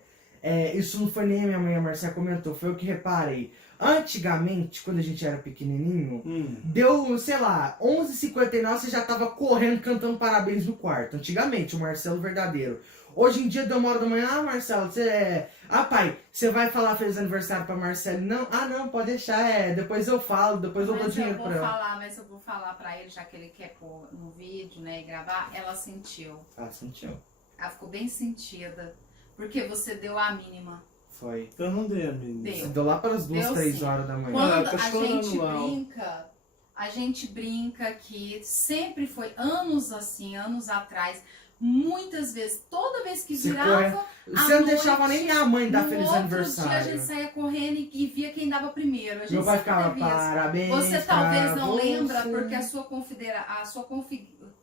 isso não foi nem a minha mãe, a Marcela comentou, foi eu que reparei. Antigamente, quando a gente era pequenininho, deu, sei lá, 11h59, você já tava correndo, cantando parabéns no quarto. Antigamente, o Marcelo verdadeiro. Hoje em dia, deu 1h da manhã, Marcelo, você pai, você vai falar feliz aniversário pra Marcelo? Não? Não, pode deixar, depois eu falo, depois eu dou dinheiro pra ela. Mas eu vou falar pra ele, já que ele quer pôr no vídeo, né, e gravar, ela sentiu. Ah, sentiu. Ela ficou bem sentida, porque você deu a mínima. Foi. Eu não dei a mínima. Deu. Você deu lá para as 2, Deu 3 sim. horas da manhã. Quando tá a chorando gente lá, ó. brinca, a gente brinca que sempre foi anos assim, anos atrás, muitas vezes, toda vez que Você virava, Você não deixava nem minha mãe dar no feliz outro aniversário. dia a gente saía correndo e via quem dava primeiro. A gente Meu pai sempre ficava, teve isso. parabéns. Você talvez pra não você. lembra porque a sua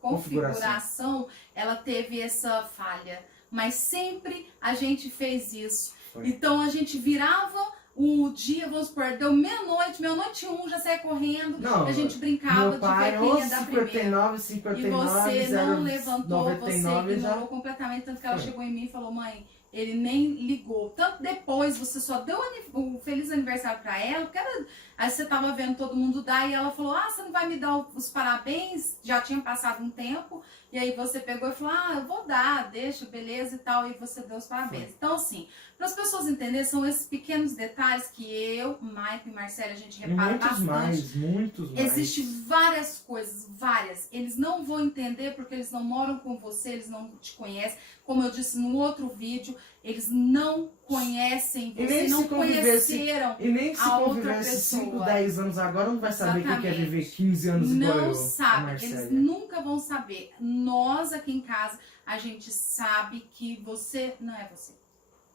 configuração ela teve essa falha. Mas sempre a gente fez isso. Foi. Então a gente virava o dia, vamos supor, deu meia-noite 1, já saía correndo, Não, a gente brincava Meu pai, de ver quem ia dar primeiro. 59, E 59, você 0, não levantou, 99, você ignorou já... completamente, tanto que ela Foi. chegou em mim e falou, mãe, ele nem ligou. Tanto depois, você só deu o feliz aniversário pra ela, porque aí você tava vendo todo mundo dar, e ela falou, você não vai me dar os parabéns? Já tinha passado um tempo, e aí você pegou e falou, eu vou dar, deixa, beleza e tal, e você deu os parabéns. Foi. Então, assim, para as pessoas entenderem, são esses pequenos detalhes que eu, Mike e Marcela, a gente E repara muitos bastante. muitos mais. Existem várias coisas, várias. Eles não vão entender porque eles não moram com você, eles não te conhecem. Como eu disse no outro vídeo, eles não conhecem E você, nem não se convivesse- conheceram. E nem se a outra convivesse 5, pessoa. 10 anos agora, não vai saber o que é Exatamente. viver 15 anos igual eu, Não a sabe, Marcela. eles nunca vão saber. Nós aqui em casa, a gente sabe que você não é você.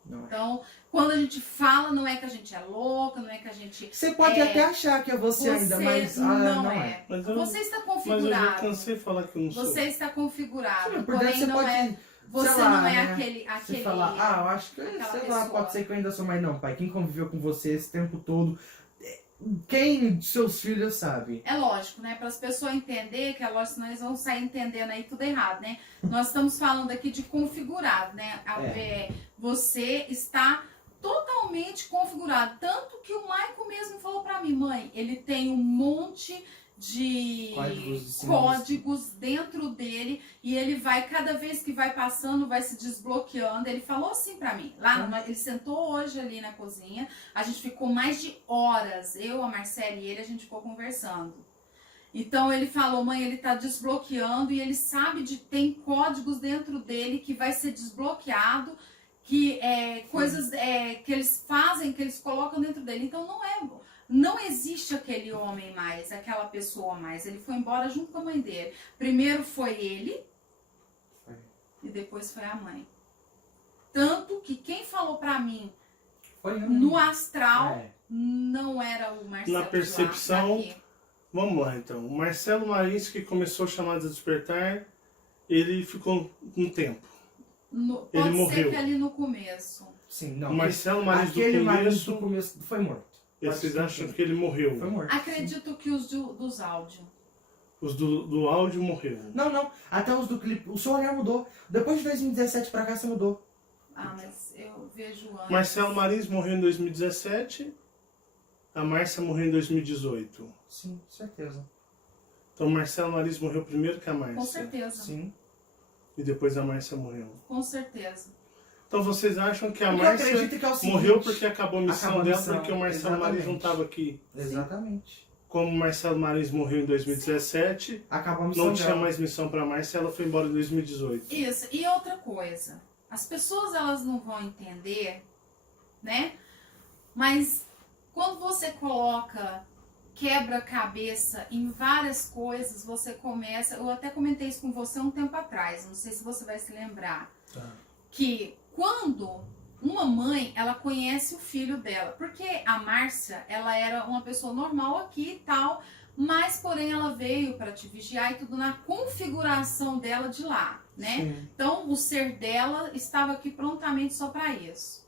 Não é. Então, quando a gente fala, não é que a gente é louca, não é que a gente... Você pode até achar que é você ainda, mas não é. é. Mas eu- Você está Mas eu já configurado. cansei de falar que eu não sou. Você está configurado, Sim, por dentro porém você não pode, é. Você sei lá, não é né? aquele. Você falar, eu acho que, aquela sei pessoa. lá, pode ser que eu ainda sou, mas não, pai, quem conviveu com você esse tempo todo, quem seus filhos sabe? É lógico, né? Para as pessoas entenderem, que é lógico, senão eles vão sair entendendo aí tudo errado, né? Nós estamos falando aqui de configurado, né? Você está totalmente configurado. Tanto que o Michael mesmo falou para mim, mãe, ele tem um monte de códigos dentro dele e ele vai, cada vez que vai passando, vai se desbloqueando. Ele falou assim pra mim, ele sentou hoje ali na cozinha, a gente ficou mais de horas, eu, a Marcela e ele, a gente ficou conversando. Então ele falou, mãe, ele tá desbloqueando e ele sabe tem códigos dentro dele que vai ser desbloqueado, que coisas que eles fazem, que eles colocam dentro dele. Então não existe aquele homem mais, aquela pessoa mais. Ele foi embora junto com a mãe dele. Primeiro foi ele e depois foi a mãe. Tanto que quem falou pra mim Foi eu, no né? astral É. não era o Marcelo. Na percepção, de lá, daqui. Vamos lá, então. O Marcelo Marins, que começou o chamado a despertar, ele ficou um tempo. Ele Pode ser morreu. que ali no começo. Sim, não. O Marcelo Marins Aquele do Marins começo, do começo foi morto. vocês Pode acham ser. que ele morreu. Foi morto. Acredito que os dos áudios. Os do áudio morreu. Não. Até os do clipe. O seu olhar mudou. Depois de 2017 pra cá, você mudou. Ah, mas eu vejo antes. Marcelo Marins morreu em 2017. A Márcia morreu em 2018. Sim, certeza. Então Marcelo Marins morreu primeiro que a Com Márcia. certeza. Sim. E depois a Márcia morreu. Com certeza. Então vocês acham que a Porque eu Márcia acredito que é o seguinte, morreu porque acabou a missão acabou a dela, missão, porque o Marcelo Marins não exatamente. estava aqui. Exatamente. Como o Marcelo Marins morreu em 2017, Acabou a missão não tinha dela. mais missão para a Márcia, ela foi embora em 2018. Isso. E outra coisa. As pessoas elas não vão entender, né? Mas quando você coloca quebra-cabeça em várias coisas, você começa... Eu até comentei isso com você um tempo atrás, não sei se você vai se lembrar. Tá. Que quando uma mãe, ela conhece o filho dela, porque a Márcia, ela era uma pessoa normal aqui e tal, mas porém ela veio para te vigiar e tudo na configuração dela de lá, né? Sim. Então o ser dela estava aqui prontamente só para isso.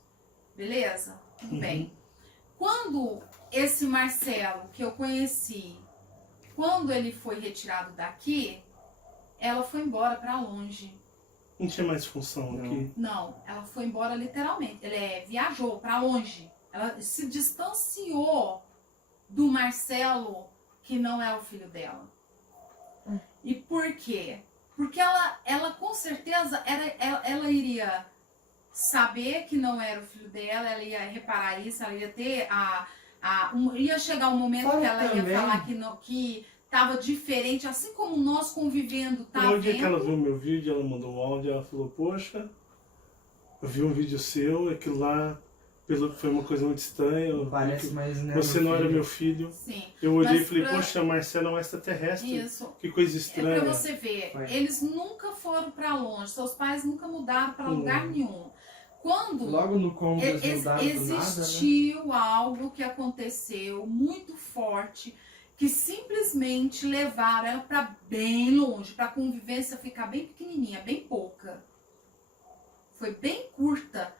Beleza? Tudo bem. Quando esse Marcelo que eu conheci, quando ele foi retirado daqui, ela foi embora para longe. Não tinha mais função Não. aqui. Não, ela foi embora literalmente. Ela viajou para longe. Ela se distanciou do Marcelo, que não é o filho dela. E por quê? Porque ela com certeza ela iria saber que não era o filho dela, ela ia reparar isso, ela ia ter ia chegar um momento Fala que ela ia também. falar que tava diferente, assim como nós convivendo, tá No dia que ela vendo? viu meu vídeo, ela mandou um áudio, ela falou, poxa, eu vi um vídeo seu, aquilo lá foi uma coisa muito estranha, eu vi Parece, que mas né, você não era meu filho. Sim. Eu olhei Mas e falei, pra- poxa, Marcelo é um extraterrestre, Isso. que coisa É estranha. pra você ver, Foi. eles nunca foram pra longe, seus pais nunca mudaram pra lugar nenhum. Quando Logo no como eles mudaram do nada, né? existiu algo que aconteceu muito forte, que simplesmente levaram ela pra bem longe, pra convivência ficar bem pequenininha, bem pouca. Foi bem curta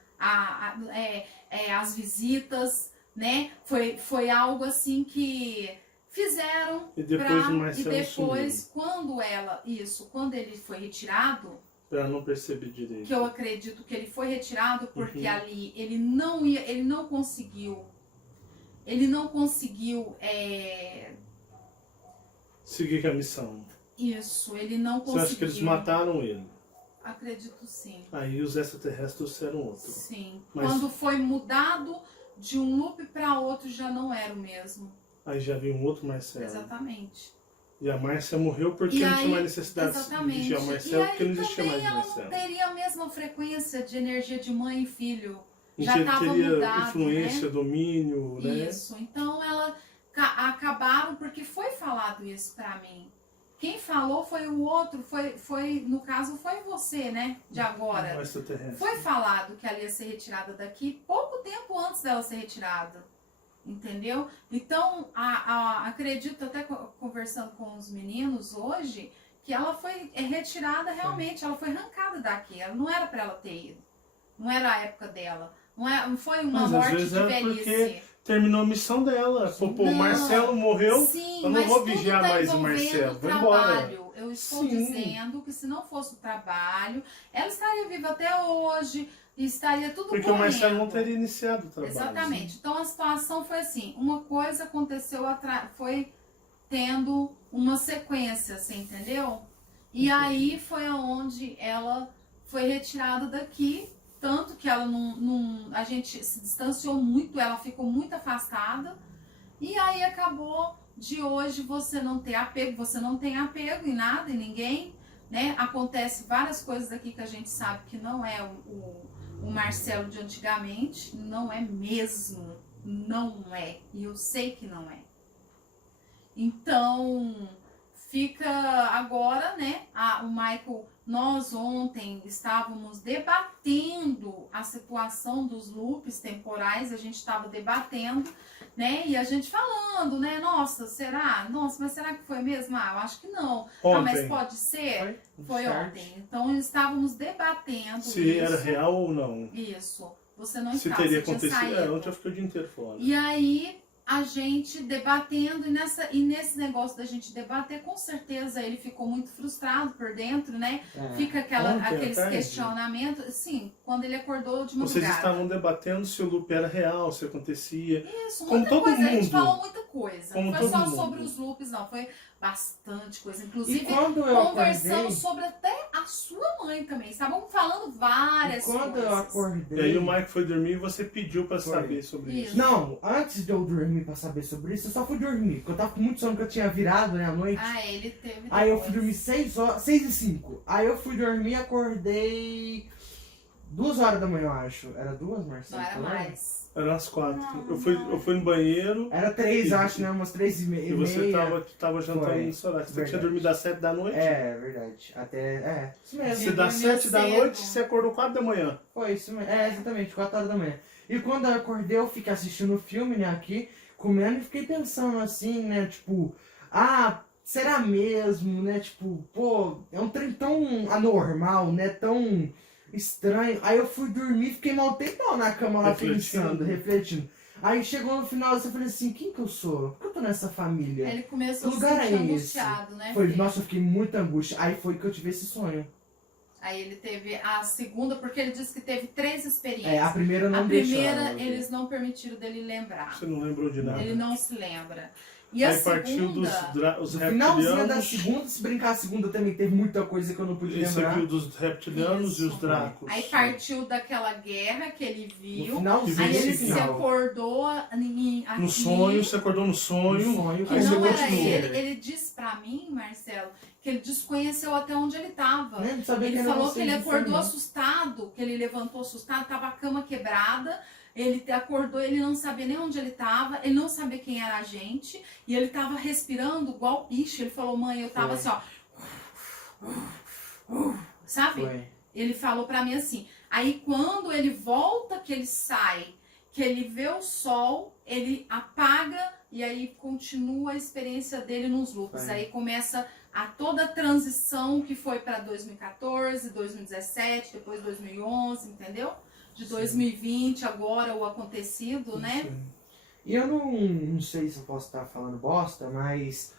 as visitas, né? Foi algo assim que fizeram E depois o e Marcelo depois, quando ele foi retirado, Pra não perceber direito. que eu acredito que ele foi retirado porque Uhum. ali ele não conseguiu Seguir com a missão. isso, ele não Você conseguiu. acha que eles mataram ele? Acredito sim. Aí os extraterrestres trouxeram outro. Sim. Mas- Quando foi mudado de um loop para outro já não era o mesmo. Aí já veio um outro Marcelo. Exatamente. E a Márcia morreu porque E não aí- tinha mais necessidade de Exatamente. vigiar o E Marcelo, aí porque não existia também mais ela Marcelo. não teria a mesma frequência de energia de mãe e filho. Não Já tinha- estava teria mudado, influência, domínio, né? Isso. Então ela acabaram porque foi falado isso pra mim. Quem falou foi o outro, no caso foi você, né? De O agora. extraterrestre. Foi falado que ela ia ser retirada daqui pouco tempo antes dela ser retirada. Entendeu? Então, acredito, até conversando com os meninos hoje, que ela foi retirada realmente, ela foi arrancada daqui. Ela não era pra ela ter ido. Não era a época dela. Não foi uma Mas às morte vezes de é velhice. porque Terminou a missão dela. Pô, o Não. Marcelo morreu. Sim, eu não mas vou tudo vigiar tá mais o envolvendo Marcelo. o Vou embora. trabalho. Eu estou Sim. dizendo que se não fosse o trabalho, ela estaria viva até hoje e estaria tudo Porque correndo. o Marcelo não teria iniciado o trabalho. Exatamente. Então a situação foi assim, uma coisa aconteceu, foi tendo uma sequência, você entendeu? E aí foi aonde ela foi retirada daqui, tanto que ela a gente se distanciou muito, ela ficou muito afastada, e aí acabou de hoje você não ter apego, você não tem apego em nada, em ninguém, né? Acontece várias coisas aqui que a gente sabe que não é o Marcelo de antigamente, não é mesmo, não é, e eu sei que não é. Então, fica agora, né? O Michael, nós ontem estávamos debatendo a situação dos loops temporais, a gente estava debatendo, né? E a gente falando, né? Nossa, será? Nossa, mas será que foi mesmo? Ah, eu acho que não. Ah, mas Ontem, pode ser? Foi Start. ontem. Então estávamos debatendo se isso. era real ou não. Isso. Você não Se estava, teria você tinha acontecido. saído. Ontem eu fiquei o dia inteiro fora. E aí a gente debatendo e nesse negócio da gente debater, com certeza ele ficou muito frustrado por dentro, né? É. Fica Ontem, aqueles à tarde? questionamentos. Sim, quando ele acordou de Vocês madrugada. estavam debatendo se o loop era real, se acontecia. Isso, como muita todo coisa. A gente mundo. falou muita coisa. Como Não foi todo só mundo. sobre os loops, não. Foi bastante coisa. E Inclusive, quando eu conversamos acordei, sobre até a sua mãe também. Estavam falando várias quando coisas. eu acordei... E aí o Mike foi dormir e você pediu pra Foi. saber sobre isso. Isso. Não, antes de eu dormir pra saber sobre isso, eu só fui dormir, porque eu tava com muito sono, que eu tinha virado, né, à noite. Ah, ele teve. Aí eu depois. fui dormir 6h05. Aí eu fui dormir e acordei 2 horas da manhã, eu acho. Era 2, Marcelo? Não era Foi? mais. Eram as 4. Não, Eu fui no banheiro Era 3, acho, né? Umas 3h30. e você tava jantando Foi. nesse horário. Você tinha Verdade. dormido às 7 da noite? É, verdade. Até. É, isso mesmo. Você das dormiu 7 da cedo. noite, você acordou 4 da manhã. Foi isso mesmo. É, exatamente, 4 horas da manhã. E quando eu acordei, eu fiquei assistindo o filme, né, aqui, comendo e fiquei pensando assim, né, tipo, será mesmo, né, tipo, pô, é um trem tão anormal, né, tão estranho. Aí eu fui dormir, fiquei mal tempão na cama lá Refletindo. pensando, refletindo. Aí chegou no final, eu falei assim, quem que eu sou? Por que eu tô nessa família? Ele começou a Que se lugar sentir é esse? angustiado, né? Foi, filho? nossa, eu fiquei muito angústia. Aí foi que eu tive esse sonho. Aí ele teve a segunda, porque ele disse que teve 3 experiências. É, a primeira não A primeira, deixaram, né? eles não permitiram dele lembrar. Você não lembrou de nada. Ele não se lembra. E a Aí partiu dos segunda, os No finalzinho da reptilianos. segunda, se brincar a segunda também teve muita coisa que eu não podia Esse lembrar. aqui, o dos reptilianos Isso. e os dracos. aí partiu daquela guerra que ele No viu. finalzinho, Aí ele no se final. acordou aqui. No sonho, você acordou no sonho. No sonho, Que Aí você não era continua. ele disse pra mim, Marcelo, que ele desconheceu até onde ele tava. Né? Não sabia Ele que era falou você que ele de acordou filme, né? assustado, que ele levantou assustado, tava a cama quebrada. Ele acordou, ele não sabia nem onde ele tava, ele não sabia quem era a gente, e ele tava respirando igual bicho. Ele falou, mãe, eu tava Foi. assim, ó. Sabe? Foi. Ele falou pra mim assim. Aí quando ele volta, que ele sai, que ele vê o sol, ele apaga e aí continua a experiência dele nos loops. Foi. Aí começa toda a transição que foi pra 2014, 2017, depois 2011, entendeu? De 2020, agora o acontecido, né? Sim. E eu não sei se eu posso estar falando bosta, mas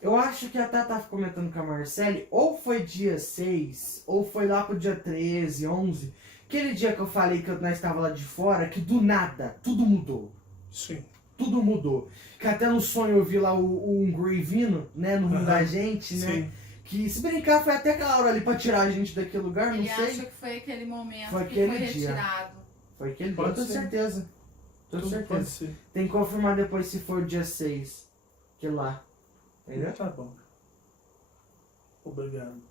eu acho que a Tata comentando com a Marcele, ou foi dia 6, ou foi lá pro dia 13, 11, aquele dia que eu falei que nós estava lá de fora, que do nada, tudo mudou. Sim. Tudo mudou. Que até no sonho eu vi lá o Ungry vindo, né, no rumo Aham. da gente, né? Sim. Que se brincar foi até aquela hora ali pra tirar a gente daquele lugar, não Ele sei. acha que foi aquele momento Foi que foi aquele dia. retirado. Foi aquele dia, Pode eu tenho ser. certeza. Tenho Tudo certeza. pode ser. Tem que confirmar depois se for o dia 6. Que lá. Entendeu? Tá bom. Obrigado.